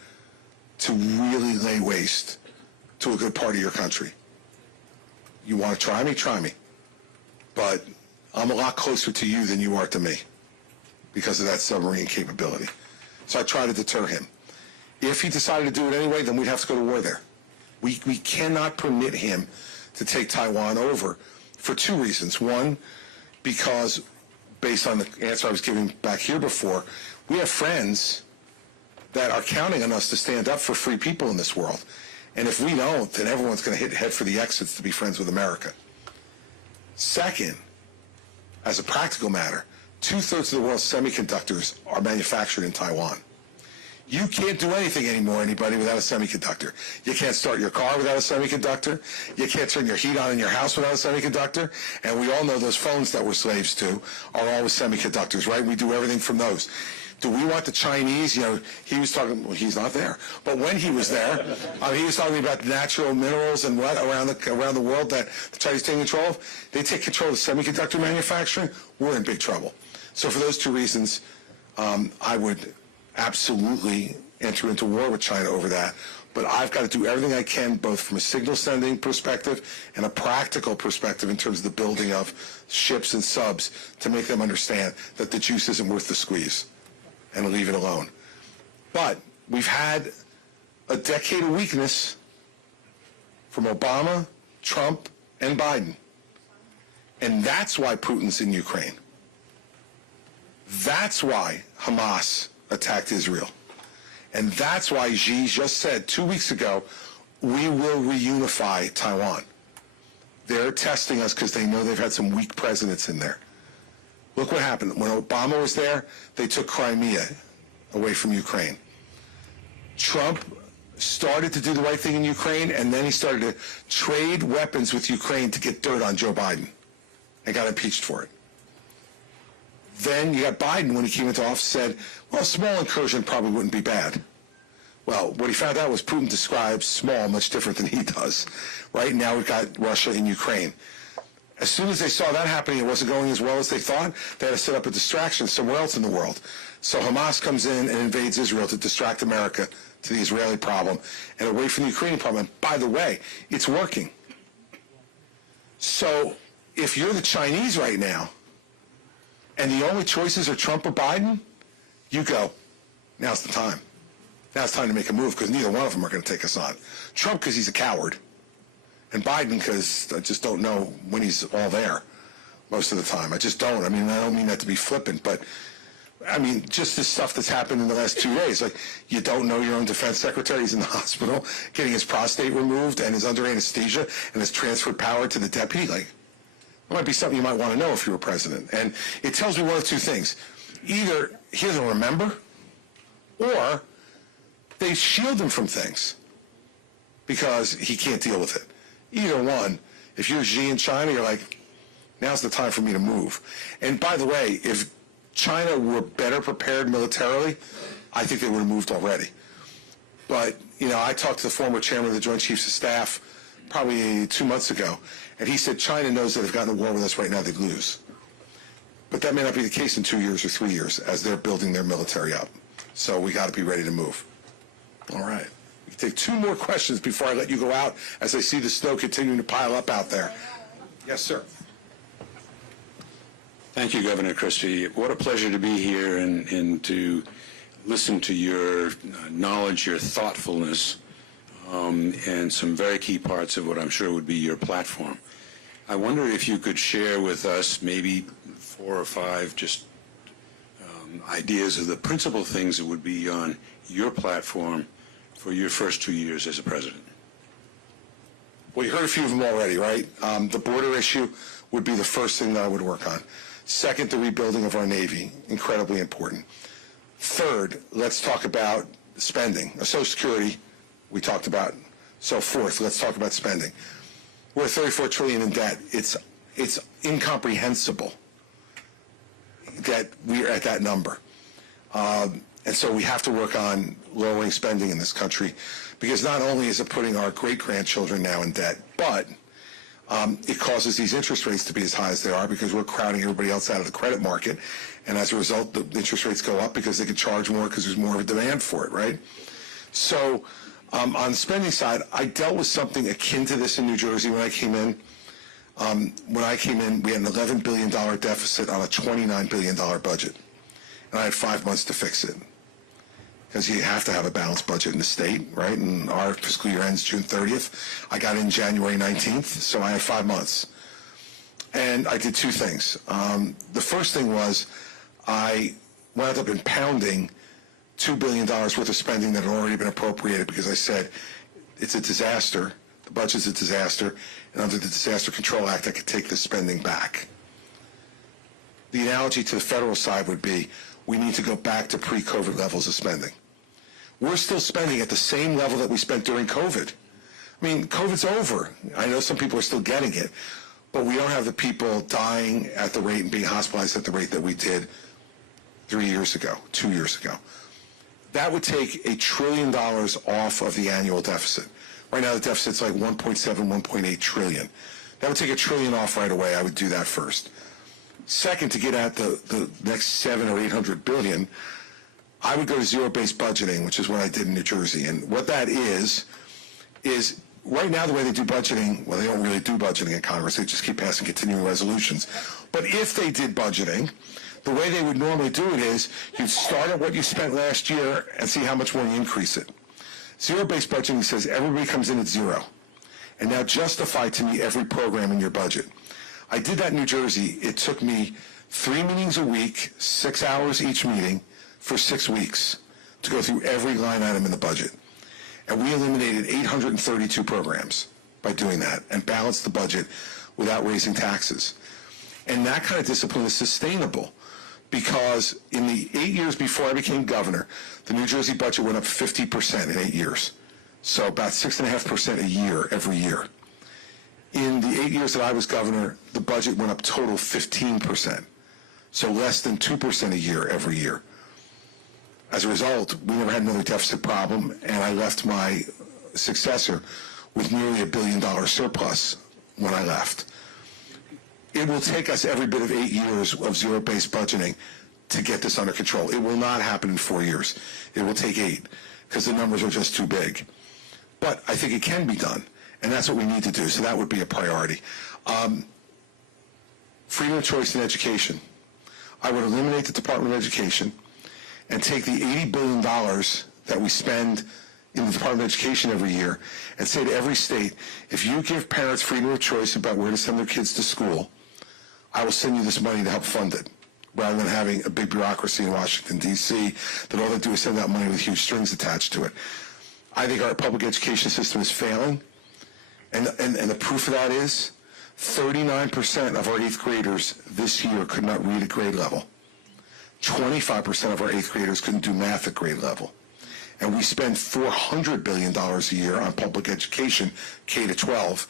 to really lay waste to a good part of your country. You want to try me? Try me. But I'm a lot closer to you than you are to me because of that submarine capability. So I try to deter him. If he decided to do it anyway, then we'd have to go to war there. We cannot permit him to take Taiwan over for two reasons. One, because based on the answer I was giving back here before, we have friends that are counting on us to stand up for free people in this world. And if we don't, then everyone's going to head for the exits to be friends with America. Second, as a practical matter, 2/3 of the world's semiconductors are manufactured in Taiwan. You can't do anything anymore, anybody, without a semiconductor. You can't start your car without a semiconductor. You can't turn your heat on in your house without a semiconductor. And we all know those phones that we're slaves to are all with semiconductors, right? We do everything from those. Do we want the Chinese, he was talking, well, he's not there, but when he was there, he was talking about natural minerals and what around the world that the Chinese take control of. They take control of semiconductor manufacturing, we're in big trouble. So for those two reasons, I would absolutely enter into war with China over that. But I've got to do everything I can, both from a signal sending perspective and a practical perspective in terms of the building of ships and subs, to make them understand that the juice isn't worth the squeeze, and leave it alone. But we've had a decade of weakness from Obama, Trump, and Biden. And that's why Putin's in Ukraine. That's why Hamas attacked Israel. And that's why Xi just said 2 weeks ago, we will reunify Taiwan. They're testing us because they know they've had some weak presidents in there. Look what happened. When Obama was there, they took Crimea away from Ukraine. Trump started to do the right thing in Ukraine, and then he started to trade weapons with Ukraine to get dirt on Joe Biden and got impeached for it. Then you got Biden, when he came into office, said, well, a small incursion probably wouldn't be bad. Well, what he found out was Putin describes small much different than he does. Right now we've got Russia and Ukraine. As soon as they saw that happening, it wasn't going as well as they thought, they had to set up a distraction somewhere else in the world. So Hamas comes in and invades Israel to distract America to the Israeli problem and away from the Ukrainian problem. And by the way, it's working. So if you're the Chinese right now, and the only choices are Trump or Biden, you go, now's the time. Now it's time to make a move, because neither one of them are going to take us on. Trump because he's a coward, and Biden because I just don't know when he's all there most of the time. I just don't. I mean, I don't mean that to be flippant, but I mean, just this stuff that's happened in the last 2 days. Like, you don't know your own defense secretary. He's in the hospital getting his prostate removed and is under anesthesia and has transferred power to the deputy. Like, it might be something you might want to know if you were president. And it tells me one of two things. Either he doesn't remember, or they shield him from things because he can't deal with it. Either one. If you're Xi in China, you're like, now's the time for me to move. And by the way, if China were better prepared militarily, I think they would have moved already. But, you know, I talked to the former chairman of the Joint Chiefs of Staff probably 2 months ago, and he said China knows that if they've gotten a war with us right now, they'd lose. But that may not be the case in 2 years or 3 years as they're building their military up. So we got to be ready to move. All right. We can take 2 more questions before I let you go out as I see the snow continuing to pile up out there. Yes, sir. Thank you, Governor Christie. What a pleasure to be here and to listen to your knowledge, your thoughtfulness, and some very key parts of what I'm sure would be your platform. I wonder if you could share with us maybe 4 or 5 just ideas of the principal things that would be on your platform for your first 2 years as a president. Well, you heard a few of them already, right? The border issue would be the first thing that I would work on. Second, the rebuilding of our Navy, incredibly important. Third, let's talk about spending. Social Security, we talked about. So fourth, let's talk about spending. We're at $34 trillion in debt. It's incomprehensible that we're at that number. And so we have to work on lowering spending in this country, because not only is it putting our great-grandchildren now in debt, but it causes these interest rates to be as high as they are because we're crowding everybody else out of the credit market. And as a result, the interest rates go up because they can charge more because there's more of a demand for it, right? So on the spending side, I dealt with something akin to this in New Jersey when I came in. When I came in, we had an $11 billion deficit on a $29 billion budget. And I had 5 months to fix it, because you have to have a balanced budget in the state, right? And our fiscal year ends June 30th. I got in January 19th, so I had 5 months. And I did 2 things. The first thing was I wound up impounding $2 billion worth of spending that had already been appropriated, because I said it's a disaster, the budget's a disaster, and under the Disaster Control Act I could take this spending back. The analogy to the federal side would be we need to go back to pre-COVID levels of spending. We're still spending at the same level that we spent during COVID. I mean, COVID's over. I know some people are still getting it, but we don't have the people dying at the rate and being hospitalized at the rate that we did 3 years ago, 2 years ago. That would take $1 trillion off of the annual deficit. Right now the deficit's like 1.7, 1.8 trillion. That would take $1 trillion off right away. I would do that first. Second, to get at the next 700 or 800 billion, I would go to zero-based budgeting, which is what I did in New Jersey. And what that is right now the way they do budgeting, well, they don't really do budgeting in Congress. They just keep passing continuing resolutions. But if they did budgeting, the way they would normally do it is you'd start at what you spent last year and see how much more you increase it. Zero-based budgeting says everybody comes in at zero. And now justify to me every program in your budget. I did that in New Jersey. It took me 3 meetings a week, 6 hours each meeting, for 6 weeks to go through every line item in the budget. And we eliminated 832 programs by doing that and balanced the budget without raising taxes. And that kind of discipline is sustainable because in the 8 years before I became governor, the New Jersey budget went up 50% in 8 years. So about 6.5% a year every year. In the 8 years that I was governor, the budget went up total 15%. So less than 2% a year every year. As a result, we never had another deficit problem, and I left my successor with nearly $1 billion surplus when I left. It will take us every bit of 8 years of zero-based budgeting to get this under control. It will not happen in 4 years. It will take 8 because the numbers are just too big. But I think it can be done, and that's what we need to do, so that would be a priority. Freedom of choice in education. I would eliminate the Department of Education and take the $80 billion that we spend in the Department of Education every year and say to every state, if you give parents freedom of choice about where to send their kids to school, I will send you this money to help fund it, rather than having a big bureaucracy in Washington, D.C., that all they do is send out money with huge strings attached to it. I think our public education system is failing, and the proof of that is 39% of our 8th graders this year could not read at grade level. 25% of our 8th graders couldn't do math at grade level. And we spend $400 billion a year on public education, K to 12,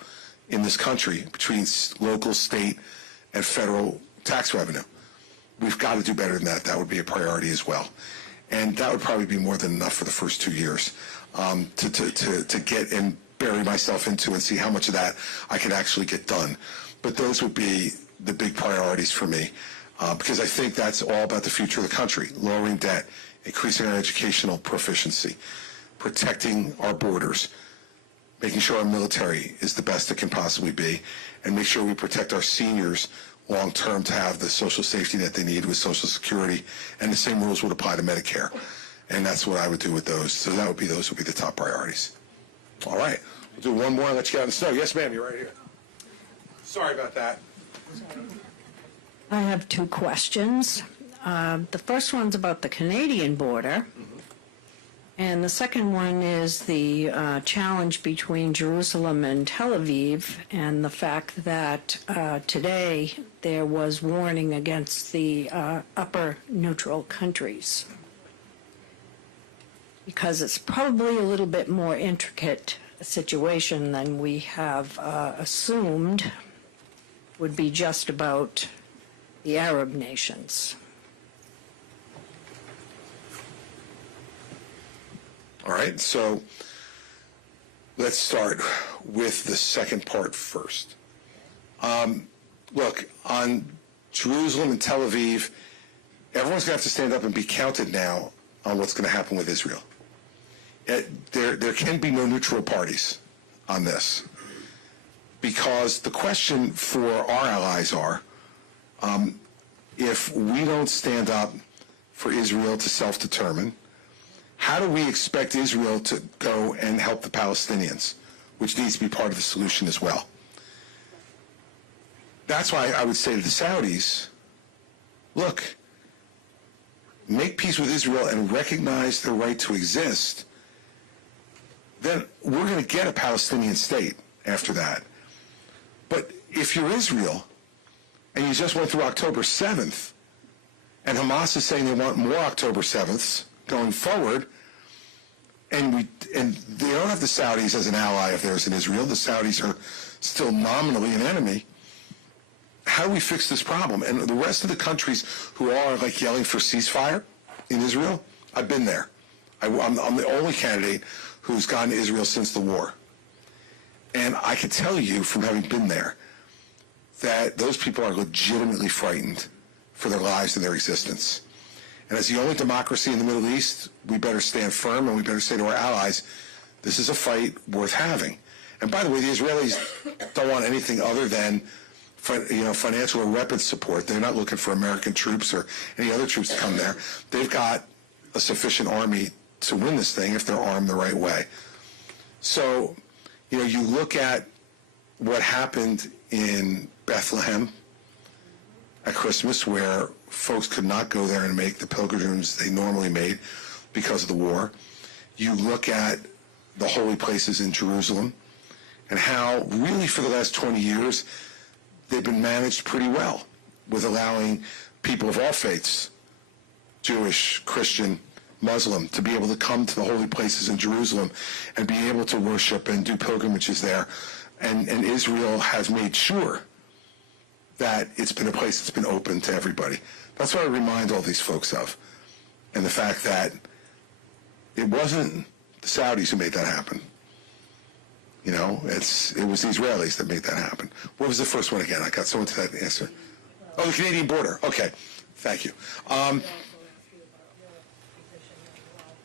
in this country, between local, state, and federal tax revenue. We've got to do better than that. That would be a priority as well. And that would probably be more than enough for the first 2 years to get and bury myself into and see how much of that I can actually get done. But those would be the big priorities for me because I think that's all about the future of the country, lowering debt, increasing our educational proficiency, protecting our borders, making sure our military is the best it can possibly be, and make sure we protect our seniors long-term to have the social safety net they need with Social Security, and the same rules would apply to Medicare. And that's what I would do with those. So those would be the top priorities. All right. We'll do one more and let you get out in the snow. Yes, ma'am, you're right here. Sorry about that. I have 2 questions. The first one's about the Canadian border. And the second one is the challenge between Jerusalem and Tel Aviv and the fact that today there was warning against the upper neutral countries. Because it's probably a little bit more intricate situation than we have assumed would be just about the Arab nations. All right, so let's start with the second part first. Look, on Jerusalem and Tel Aviv, everyone's going to have to stand up and be counted now on what's going to happen with Israel. There can be no neutral parties on this because the question for our allies are, if we don't stand up for Israel to self-determine, how do we expect Israel to go and help the Palestinians, which needs to be part of the solution as well? That's why I would say to the Saudis, look, make peace with Israel and recognize their right to exist. Then we're going to get a Palestinian state after that. But if you're Israel and you just went through October 7th, and Hamas is saying they want more October 7ths going forward, and they don't have the Saudis as an ally of theirs in Israel. The Saudis are still nominally an enemy. How do we fix this problem? And the rest of the countries who are like yelling for ceasefire in Israel, I've been there. I'm the only candidate who's gone to Israel since the war. And I can tell you from having been there that those people are legitimately frightened for their lives and their existence. And as the only democracy in the Middle East, we better stand firm and we better say to our allies, this is a fight worth having. And by the way, the Israelis don't want anything other than financial or weapons support. They're not looking for American troops or any other troops to come there. They've got a sufficient army to win this thing if they're armed the right way. So, you look at what happened in Bethlehem at Christmas, where folks could not go there and make the pilgrims they normally made because of the war. You look at the holy places in Jerusalem and how really for the last 20 years they've been managed pretty well with allowing people of all faiths, Jewish, Christian, Muslim, to be able to come to the holy places in Jerusalem and be able to worship and do pilgrimages there. And Israel has made sure that it's been a place that's been open to everybody. That's what I remind all these folks of. And the fact that it wasn't the Saudis who made that happen. You know, it was the Israelis that made that happen. What was the first one again? I got so into that answer. Oh, the Canadian border. Okay. Thank you.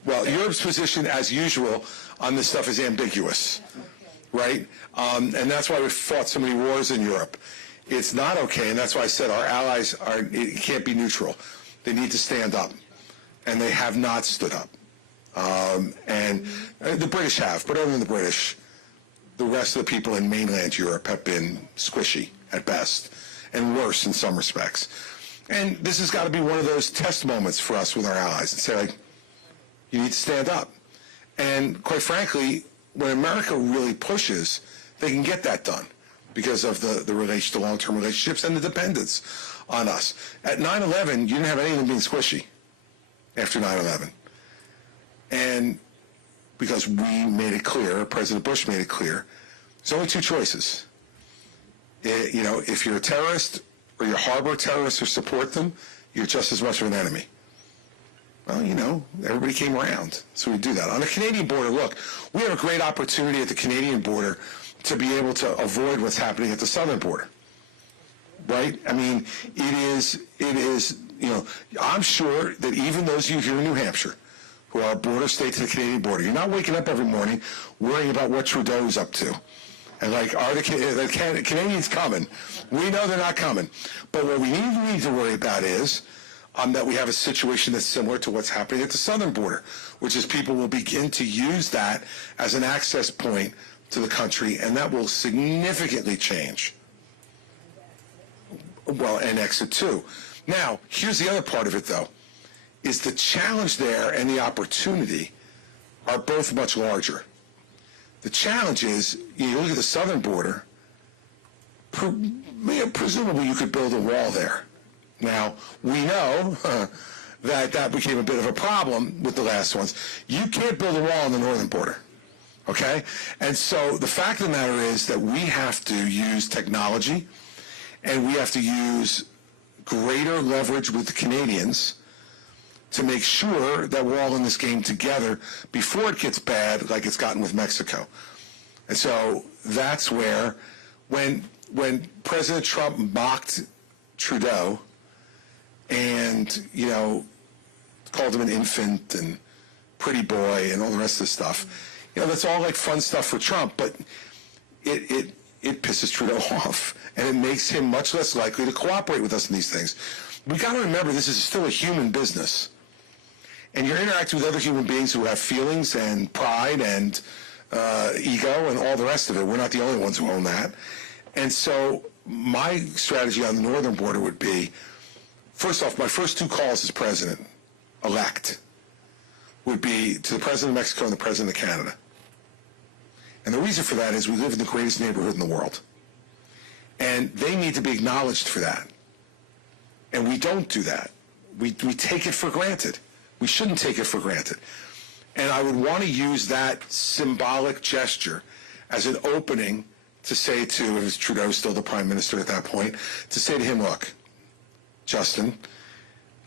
Well, Europe's position, as usual, on this stuff is ambiguous, right? And that's why we've fought so many wars in Europe. It's not okay, and that's why I said our allies can't be neutral. They need to stand up, and they have not stood up. And the British have, but other than the British, the rest of the people in mainland Europe have been squishy at best, and worse in some respects. And this has got to be one of those test moments for us with our allies and say, like, you need to stand up. And quite frankly, when America really pushes, they can get that done because of the long-term relationships and the dependence on us. At 9/11, you didn't have anything being squishy after 9/11. And because we made it clear, President Bush made it clear, there's only two choices. You know, if you're a terrorist or you harbor terrorists or support them, you're just as much of an enemy. Well, you know, everybody came around, so we do that. On the Canadian border, look, we have a great opportunity at the Canadian border to be able to avoid what's happening at the southern border, right? I mean, it is, you know, I'm sure that even those of you here in New Hampshire who are a border state to the Canadian border, you're not waking up every morning worrying about what Trudeau's up to. And like, are the Canadians coming? We know they're not coming. But what we need to worry about is that we have a situation that's similar to what's happening at the southern border, which is people will begin to use that as an access point to the country, and that will significantly change. Well, and exit too. Now, here's the other part of it, though, is the challenge there and the opportunity are both much larger. The challenge is, you look at the southern border, presumably you could build a wall there. Now, we know that became a bit of a problem with the last ones. You can't build a wall on the northern border, okay? And so the fact of the matter is that we have to use technology, and we have to use greater leverage with the Canadians to make sure that we're all in this game together before it gets bad like it's gotten with Mexico. And so that's where, when President Trump mocked Trudeau and, you know, called him an infant and pretty boy and all the rest of the stuff, you know, that's all like fun stuff for Trump, but it pisses Trudeau off, and it makes him much less likely to cooperate with us in these things. We got to remember this is still a human business. And you're interacting with other human beings who have feelings and pride and ego and all the rest of it. We're not the only ones who own that. And so my strategy on the northern border would be, first off, my first two calls as president-elect would be to the president of Mexico and the president of Canada. And the reason for that is we live in the greatest neighborhood in the world. And they need to be acknowledged for that. And we don't do that. We take it for granted. We shouldn't take it for granted. And I would want to use that symbolic gesture as an opening to say to, if Trudeau was still the prime minister at that point, to say to him, look, Justin,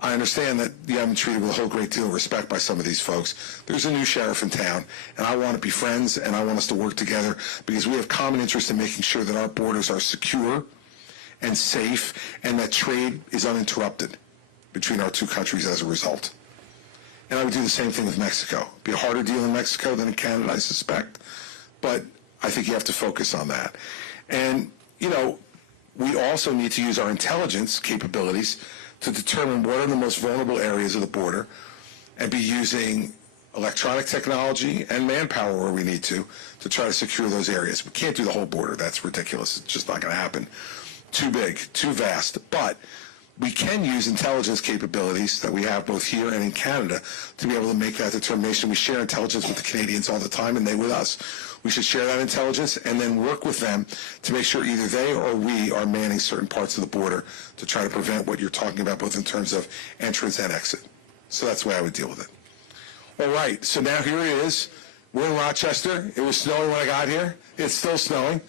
I understand that you haven't treated with a whole great deal of respect by some of these folks. There's a new sheriff in town, and I want to be friends, and I want us to work together because we have common interest in making sure that our borders are secure and safe and that trade is uninterrupted between our two countries as a result. And I would do the same thing with Mexico. It'd be a harder deal in Mexico than in Canada, I suspect. But I think you have to focus on that. And, you know, we also need to use our intelligence capabilities to determine what are the most vulnerable areas of the border and be using electronic technology and manpower where we need to try to secure those areas. We can't do the whole border. That's ridiculous. It's just not going to happen. Too big, too vast. But we can use intelligence capabilities that we have both here and in Canada to be able to make that determination. We share intelligence with the Canadians all the time, and they with us. We should share that intelligence and then work with them to make sure either they or we are manning certain parts of the border to try to prevent what you're talking about, both in terms of entrance and exit. So that's the way I would deal with it. All right, so now here it is. We're in Rochester. It was snowing when I got here. It's still snowing,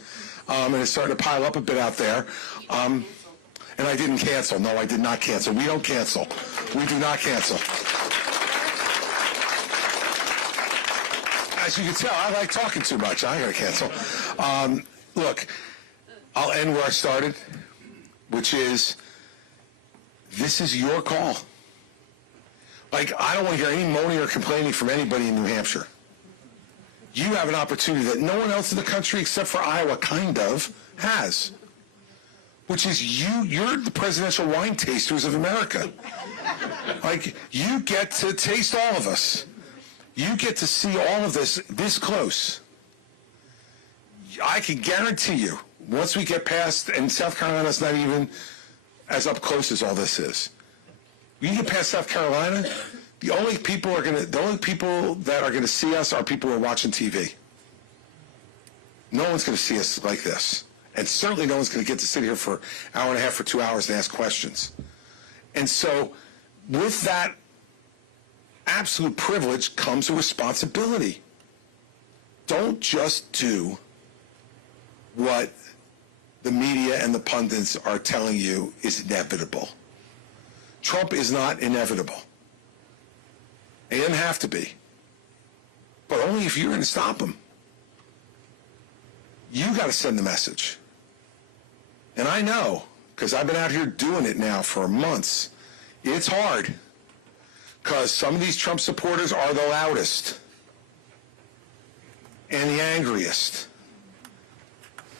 and it's starting to pile up a bit out there. And I didn't cancel. No, I did not cancel. We don't cancel. We do not cancel. As you can tell, I like talking too much. I got to cancel. Look, I'll end where I started, which is this is your call. Like, I don't want to hear any moaning or complaining from anybody in New Hampshire. You have an opportunity that no one else in the country except for Iowa kind of has, which is you're the presidential wine tasters of America. Like, you get to taste all of us. You get to see all of this close. I can guarantee you, once we get past, and South Carolina's not even as up close as all this is. When you get past South Carolina, the only people that are gonna see us are people who are watching TV. No one's gonna see us like this. And certainly no one's going to get to sit here for an hour and a half for 2 hours and ask questions. And so with that absolute privilege comes a responsibility. Don't just do what the media and the pundits are telling you is inevitable. Trump is not inevitable. He doesn't have to be. But only if you're going to stop him. You got to send the message. And I know, because I've been out here doing it now for months, it's hard. Because some of these Trump supporters are the loudest and the angriest.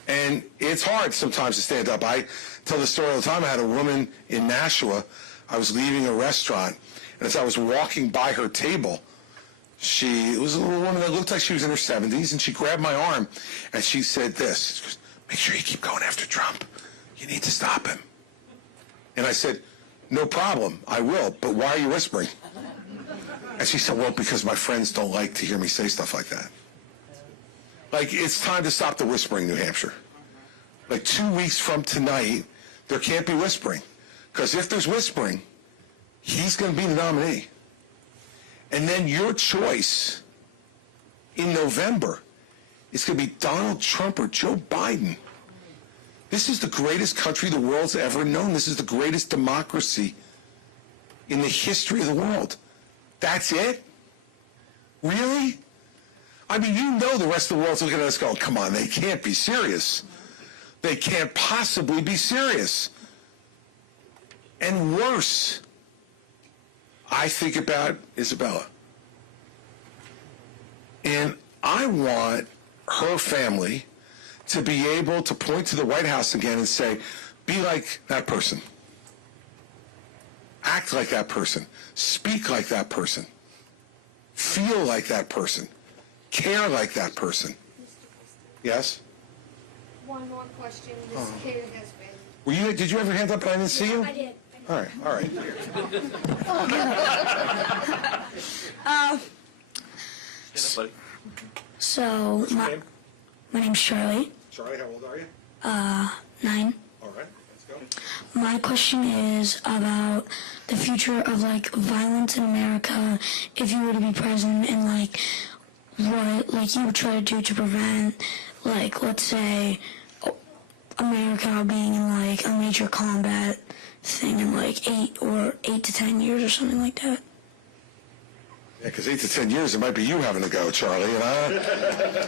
And it's hard sometimes to stand up. I tell the story all the time. I had a woman in Nashua. I was leaving a restaurant, and as I was walking by her table, it was a little woman that looked like she was in her 70s, and she grabbed my arm, and she said this, she goes, "Make sure you keep going after Trump. You need to stop him." And I said, "No problem, I will, but why are you whispering?" And she said, "Well, because my friends don't like to hear me say stuff like that." Like, it's time to stop the whispering, New Hampshire. Like, 2 weeks from tonight, there can't be whispering. Because if there's whispering, he's going to be the nominee. And then your choice in November is going to be Donald Trump or Joe Biden. This is the greatest country the world's ever known. This is the greatest democracy in the history of the world. That's it? Really? I mean, you know the rest of the world's looking at us going, come on, they can't be serious. They can't possibly be serious. And worse, I think about Isabella. And I want her family to be able to point to the White House again and say, be like that person. Act like that person. Speak like that person. Feel like that person. Care like that person. Yes? One more question. This kid has been. Did you ever hand up and I didn't see you? I did. All right. So, my name's Charlie. Charlie, how old are you? 9. All right, let's go. My question is about the future of, like, violence in America if you were to be president, and, like, what, like, you would try to do to prevent, like, let's say, America being in, like, a major combat thing in, like, 8 to 10 years or something like that. Yeah, because 8 to 10 years, it might be you having to go, Charlie.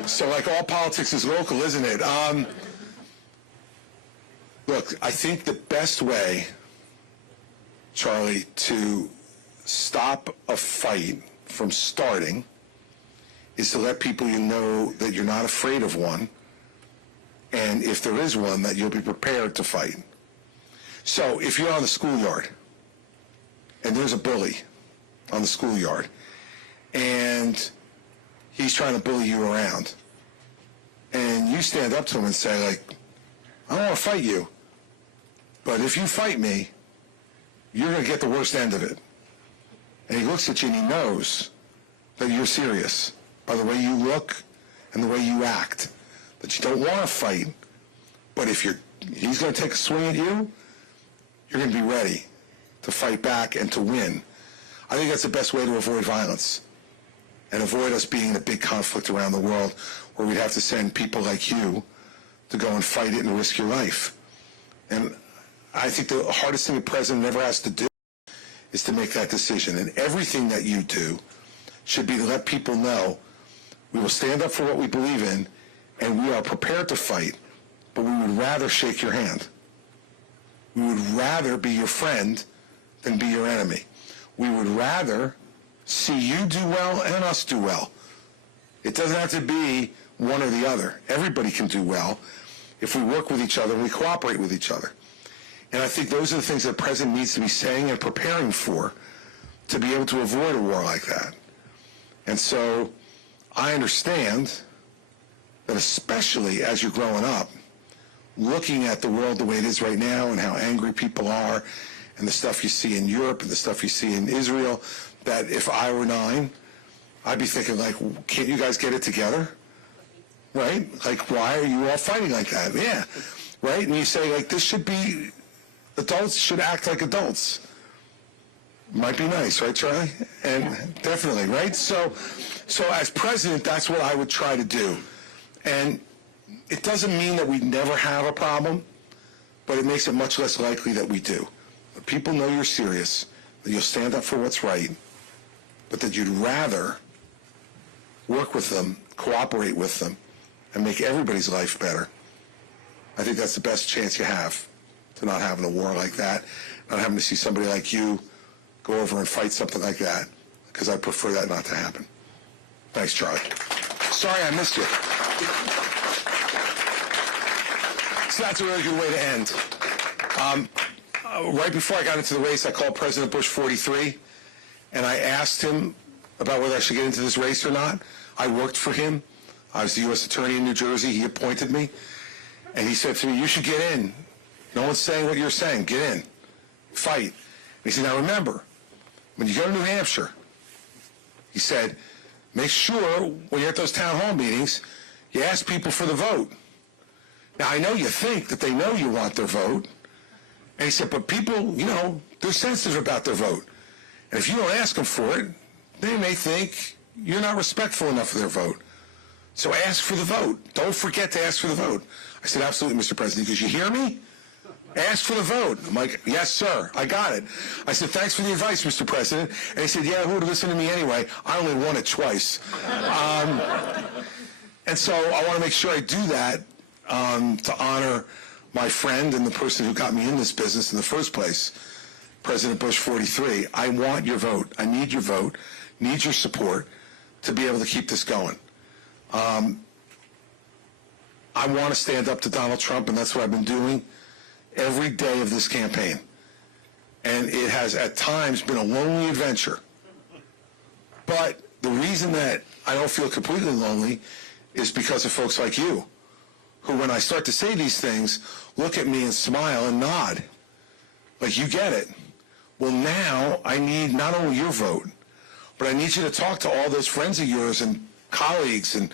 So, like, all politics is local, isn't it? Look, I think the best way, Charlie, to stop a fight from starting is to let people know that you're not afraid of one, and if there is one, that you'll be prepared to fight. So, if you're on the schoolyard, and there's a bully on the schoolyard, and he's trying to bully you around, and you stand up to him and say, like, I don't want to fight you, but if you fight me, you're going to get the worst end of it. And he looks at you and he knows that you're serious by the way you look and the way you act, that you don't want to fight, but if he's going to take a swing at you, you're going to be ready to fight back and to win. I think that's the best way to avoid violence and avoid us being in a big conflict around the world where we'd have to send people like you to go and fight it and risk your life. And I think the hardest thing the president ever has to do is to make that decision. And everything that you do should be to let people know we will stand up for what we believe in and we are prepared to fight, but we would rather shake your hand. We would rather be your friend than be your enemy. We would rather see you do well and us do well. It doesn't have to be one or the other. Everybody can do well if we work with each other and we cooperate with each other. And I think those are the things that the president needs to be saying and preparing for to be able to avoid a war like that. And so I understand that especially as you're growing up, looking at the world the way it is right now and how angry people are and the stuff you see in Europe and the stuff you see in Israel, that if I were 9, I'd be thinking, like, can't you guys get it together? Right? Like, why are you all fighting like that? Yeah. Right? And you say, like, this should be, adults should act like adults. Might be nice, right, Charlie? And definitely, right? So as president, that's what I would try to do. And it doesn't mean that we never have a problem, but it makes it much less likely that we do. But people know you're serious, that you'll stand up for what's right, but that you'd rather work with them, cooperate with them, and make everybody's life better. I think that's the best chance you have to not having a war like that, not having to see somebody like you go over and fight something like that, because I prefer that not to happen. Thanks, Charlie. Sorry I missed you. So that's a really good way to end. Right before I got into the race, I called President Bush 43, and I asked him about whether I should get into this race or not. I worked for him. I was the U.S. Attorney in New Jersey. He appointed me. And he said to me, you should get in. No one's saying what you're saying. Get in. Fight. And he said, now remember, when you go to New Hampshire, he said, make sure when you're at those town hall meetings, you ask people for the vote. Now, I know you think that they know you want their vote. And he said, but people, you know, they're sensitive about their vote. And if you don't ask them for it, they may think you're not respectful enough of their vote. So ask for the vote. Don't forget to ask for the vote. I said, absolutely, Mr. President. Because you hear me? Ask for the vote. I'm like, yes, sir. I got it. I said, thanks for the advice, Mr. President. And he said, yeah, who would listen to me anyway? I only won it twice. And so I want to make sure I do that to honor my friend and the person who got me in this business in the first place, President Bush 43. I want your vote. I need your vote, need your support to be able to keep this going. I want to stand up to Donald Trump, and that's what I've been doing every day of this campaign. And it has at times been a lonely adventure. But the reason that I don't feel completely lonely is because of folks like you, who, when I start to say these things, look at me and smile and nod. Like, you get it. Well, now I need not only your vote, but I need you to talk to all those friends of yours and colleagues and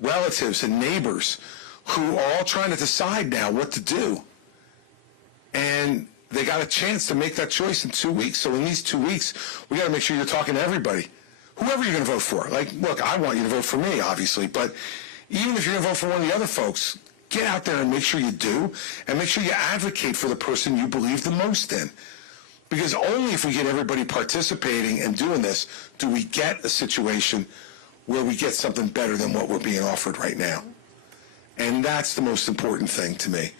relatives and neighbors who are all trying to decide now what to do. And they got a chance to make that choice in 2 weeks. So in these 2 weeks, we got to make sure you're talking to everybody. Whoever you're going to vote for. Like, look, I want you to vote for me, obviously, but even if you're going to vote for one of the other folks, get out there and make sure you do, and make sure you advocate for the person you believe the most in. Because only if we get everybody participating and doing this do we get a situation where we get something better than what we're being offered right now. And that's the most important thing to me.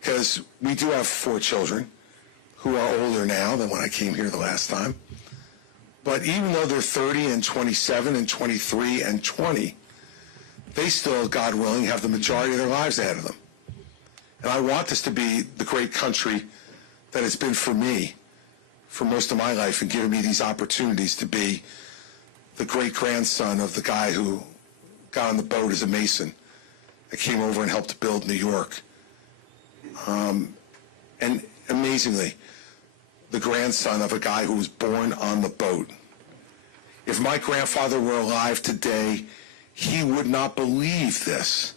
Because we do have 4 children who are older now than when I came here the last time. But even though they're 30 and 27 and 23 and 20, they still, God willing, have the majority of their lives ahead of them. And I want this to be the great country that it's been for me for most of my life, and giving me these opportunities to be the great-grandson of the guy who got on the boat as a mason that came over and helped build New York. And amazingly, the grandson of a guy who was born on the boat. If my grandfather were alive today, he would not believe this,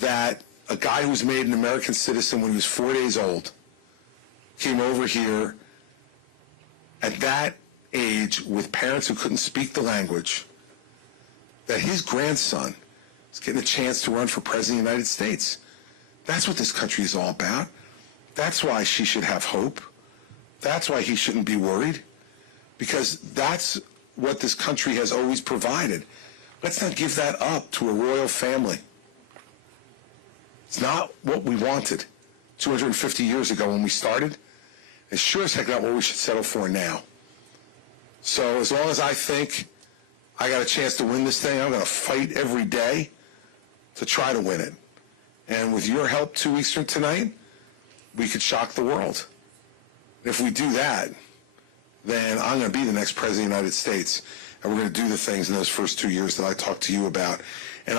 that a guy who was made an American citizen when he was 4 days old came over here at that age with parents who couldn't speak the language, that his grandson is getting a chance to run for president of the United States. That's what this country is all about. That's why she should have hope. That's why he shouldn't be worried, because that's what this country has always provided. Let's not give that up to a royal family. It's not what we wanted 250 years ago when we started. It's sure as heck not what we should settle for now. So as long as I think I got a chance to win this thing, I'm going to fight every day to try to win it. And with your help 2 weeks from tonight, we could shock the world. If we do that, then I'm going to be the next president of the United States, and we're going to do the things in those first 2 years that I talked to you about. And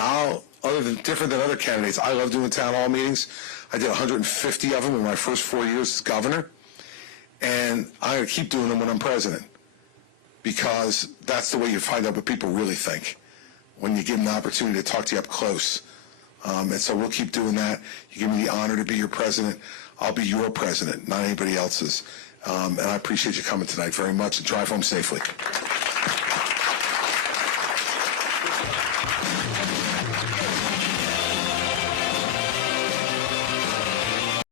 different than other candidates, I love doing town hall meetings. I did 150 of them in my first 4 years as governor, and I'm going to keep doing them when I'm president, because that's the way you find out what people really think, when you give them the opportunity to talk to you up close. And so we'll keep doing that. You give me the honor to be your president. I'll be your president, not anybody else's. And I appreciate you coming tonight very much, and drive home safely.